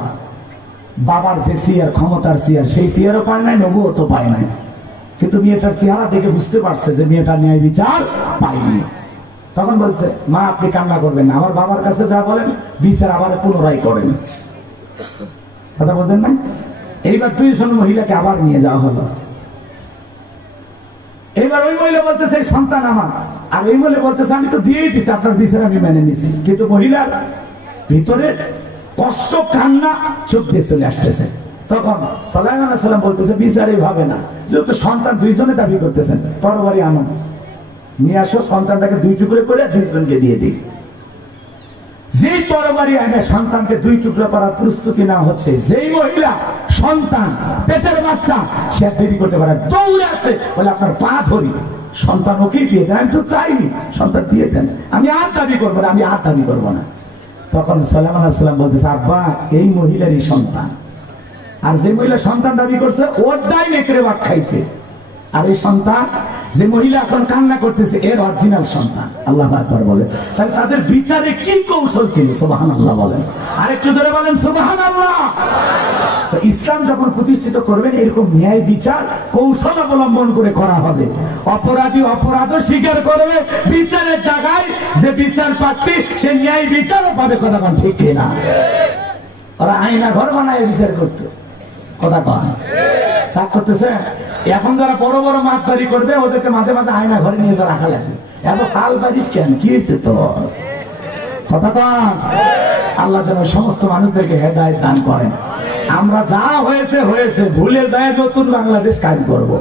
বাবার যে সিয়ার, ক্ষমতার সিয়ার, সেই সিয়ারও পায় নাই, নবুয়তও পায় নাই। কিন্তু মেয়েটার চেহারা দেখে বুঝতে পারছে যে মেয়েটা ন্যায় বিচার পায়নি। তখন বলছে, মা আপনি কান্না করবেন না, আমার বাবার কাছে যা বলেন বিচার আবার পুনরায় করেন। কথা বলছেন না? এইবার দুইজন মহিলাকে আবার নিয়ে যাওয়া হলো। এইবার ওই মহিলা বলতেছে সন্তান আমার, আর ওই মহিলা বলতেছে আমি তো দিয়েই দিচ্ছি, আপনার বিচার আমি মেনে নিচ্ছি। কিন্তু মহিলার ভিতরে কষ্ট, কান্না চোখ দিয়ে চলে আসতেছে। তখন সুলাইমান আলাইহিস সালাম বলতেছে বিচার এইভাবে না, যেহেতু সন্তান দুইজনে দাবি করতেছেন, তরবারি আনো, নিয়ে আসো, সন্তানটাকে দুই টুকরো করে দুইজনকে দিয়ে দিই। যেই তরবারি আনে সন্তানকে দুই টুকরো করার প্রস্তুতি না হচ্ছে, যেই মহিলা সন্তান পেটের বাচ্চা, সে দেরি করতে পারে, দৌড়ে আসছে, বলে আপনার পা ধরি, সন্তান ওকে দিয়ে দেন। আমি তো চাইনি, সন্তান দিয়ে দেন, আমি আর দাবি করবো না, আমি আর দাবি করবো না। তখন সুলাইমান আলাইহিস সালাম বলতেছে, আব্বা এই মহিলারই সন্তান, আর যে মহিলা সন্তান দাবি করছে ওর দায় নেকড়ে বাঘ খাইছে, আর এই সন্তান যে মহিলা এখন কান্না করতেছে এর অরিজিনাল সন্তান। আল্লাহু আকবার বলে। তাহলে তাদের বিচারে কি কৌশল ছিল? সুবহানাল্লাহ বলেন, আরেকটু জোরে বলেন সুবহানাল্লাহ। তো ইসলাম যখন প্রতিষ্ঠিত করবেন এরকম ন্যায় বিচার কৌশল অবলম্বন করে করা হবে। অপরাধী অপরাধও স্বীকার করবে, বিচারের জায়গায় যে বিচার প্রার্থী সে ন্যায় বিচারও পাবে। কথা কোন ঠিক না? ওরা আয়না ঘর বানায় বিচার করতো, কথা কন রাগ করতেছে। এখন যারা বড় বড় মাতবাড়ি করবে ওদেরকে মাঝে মাঝে আয়না ঘরে নিয়ে যা রাখা লাগে। এত ফাল পারিস কেন, কি হয়েছে তো? কথা কন। আল্লাহ যেন সমস্ত মানুষদেরকে হেদায়েত দান করেন। আমরা যা হয়েছে হয়েছে, ভুলে যায় নতুন বাংলাদেশ কায়েম করব।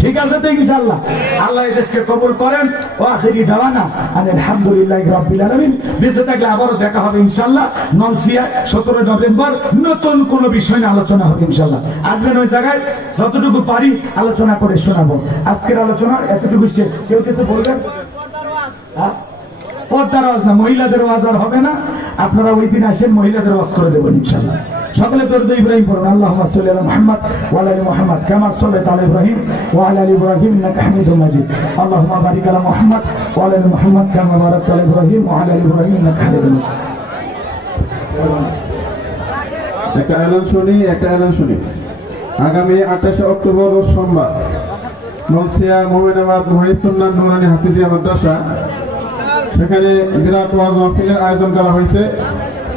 ঠিক আছে তো ইনশাআল্লাহ? আল্লাহ এই দেশকে কবুল করেন। ও আখিরি দাওয়ানা আলহামদুলিল্লাহি রাব্বিল আলামিন। বেঁচে থাকলে আবারও দেখা হবে ইনশাআল্লাহ নলসিয়া 17 নভেম্বর। নতুন কোন বিষয় নিয়ে আলোচনা হবে ইনশাআল্লাহ। আসবেন ওই জায়গায়, যতটুকু পারি আলোচনা করে শোনাবো। আজকের আলোচনা এতটুকু শেষ। কেউ কিছু বলবেন? পর্দার ওয়াজ না, মহিলাদের ওয়াজ আর হবে না। আপনারা ওই দিন আসেন, মহিলাদের ওয়াজ করে দেবেন ইনশাআল্লাহ। সকলে দরুদ ইব্রাহিম পড়ুন। আল্লাহুম্মা সাল্লি আলা মুহাম্মদ ওয়া আলা আলি মুহাম্মদ কামা সাল্লাইতা আলা ইব্রাহিম ওয়া আলা আলি ইব্রাহিম ইন্নাকা হামিদুম মাজিদ। আল্লাহুম্মা বারিক আলা মুহাম্মদ ওয়া আলা আলি মুহাম্মদ কামা বারাকতা আলা ইব্রাহিম ওয়া আলা আলি ইব্রাহিম ইন্নাকা হামিদুম মাজিদ। একটা এলান শুনি। আগামী 28 অক্টোবর রোজ সোমবার নলসিয়া মোমিনাবাদ মহিসুন্নাহ নুরানি হাফিজিয়া মাদ্রাসা, সেখানে বিরাট ওয়াজ মাহফিলের আয়োজন করা হয়েছে।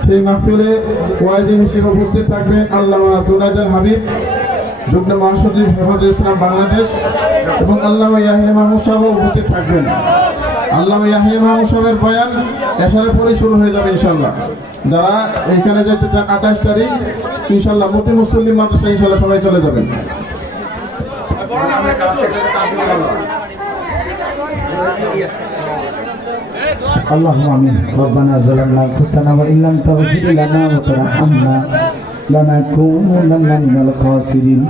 সেই মাহফিলে ওয়াইজিন হিসেবে উপস্থিত থাকবেন আল্লামা জুনায়েদ হাবিব, যুগ্ম মহাসচিব হেফাজতে ইসলাম বাংলাদেশ, এবং আল্লামা ইয়াহিয়া মাহমুদ সাহেব উপস্থিত থাকবেন। আল্লামা ইয়াহিয়া মাহমুদ সাহেবের বয়ান এশারের পরে শুরু হয়ে যাবে ইনশাআল্লাহ। যারা এখানে যেতে চান 28 তারিখ ইনশাআল্লাহ মতি মুসলিম মাদ্রাসা ইনশাআল্লাহ সবাই চলে যাবেন। اللهم آمين. ربنا ظلمنا أنفسنا وإن لم تغفر لنا وترحمنا لنكونن من الخاسرين.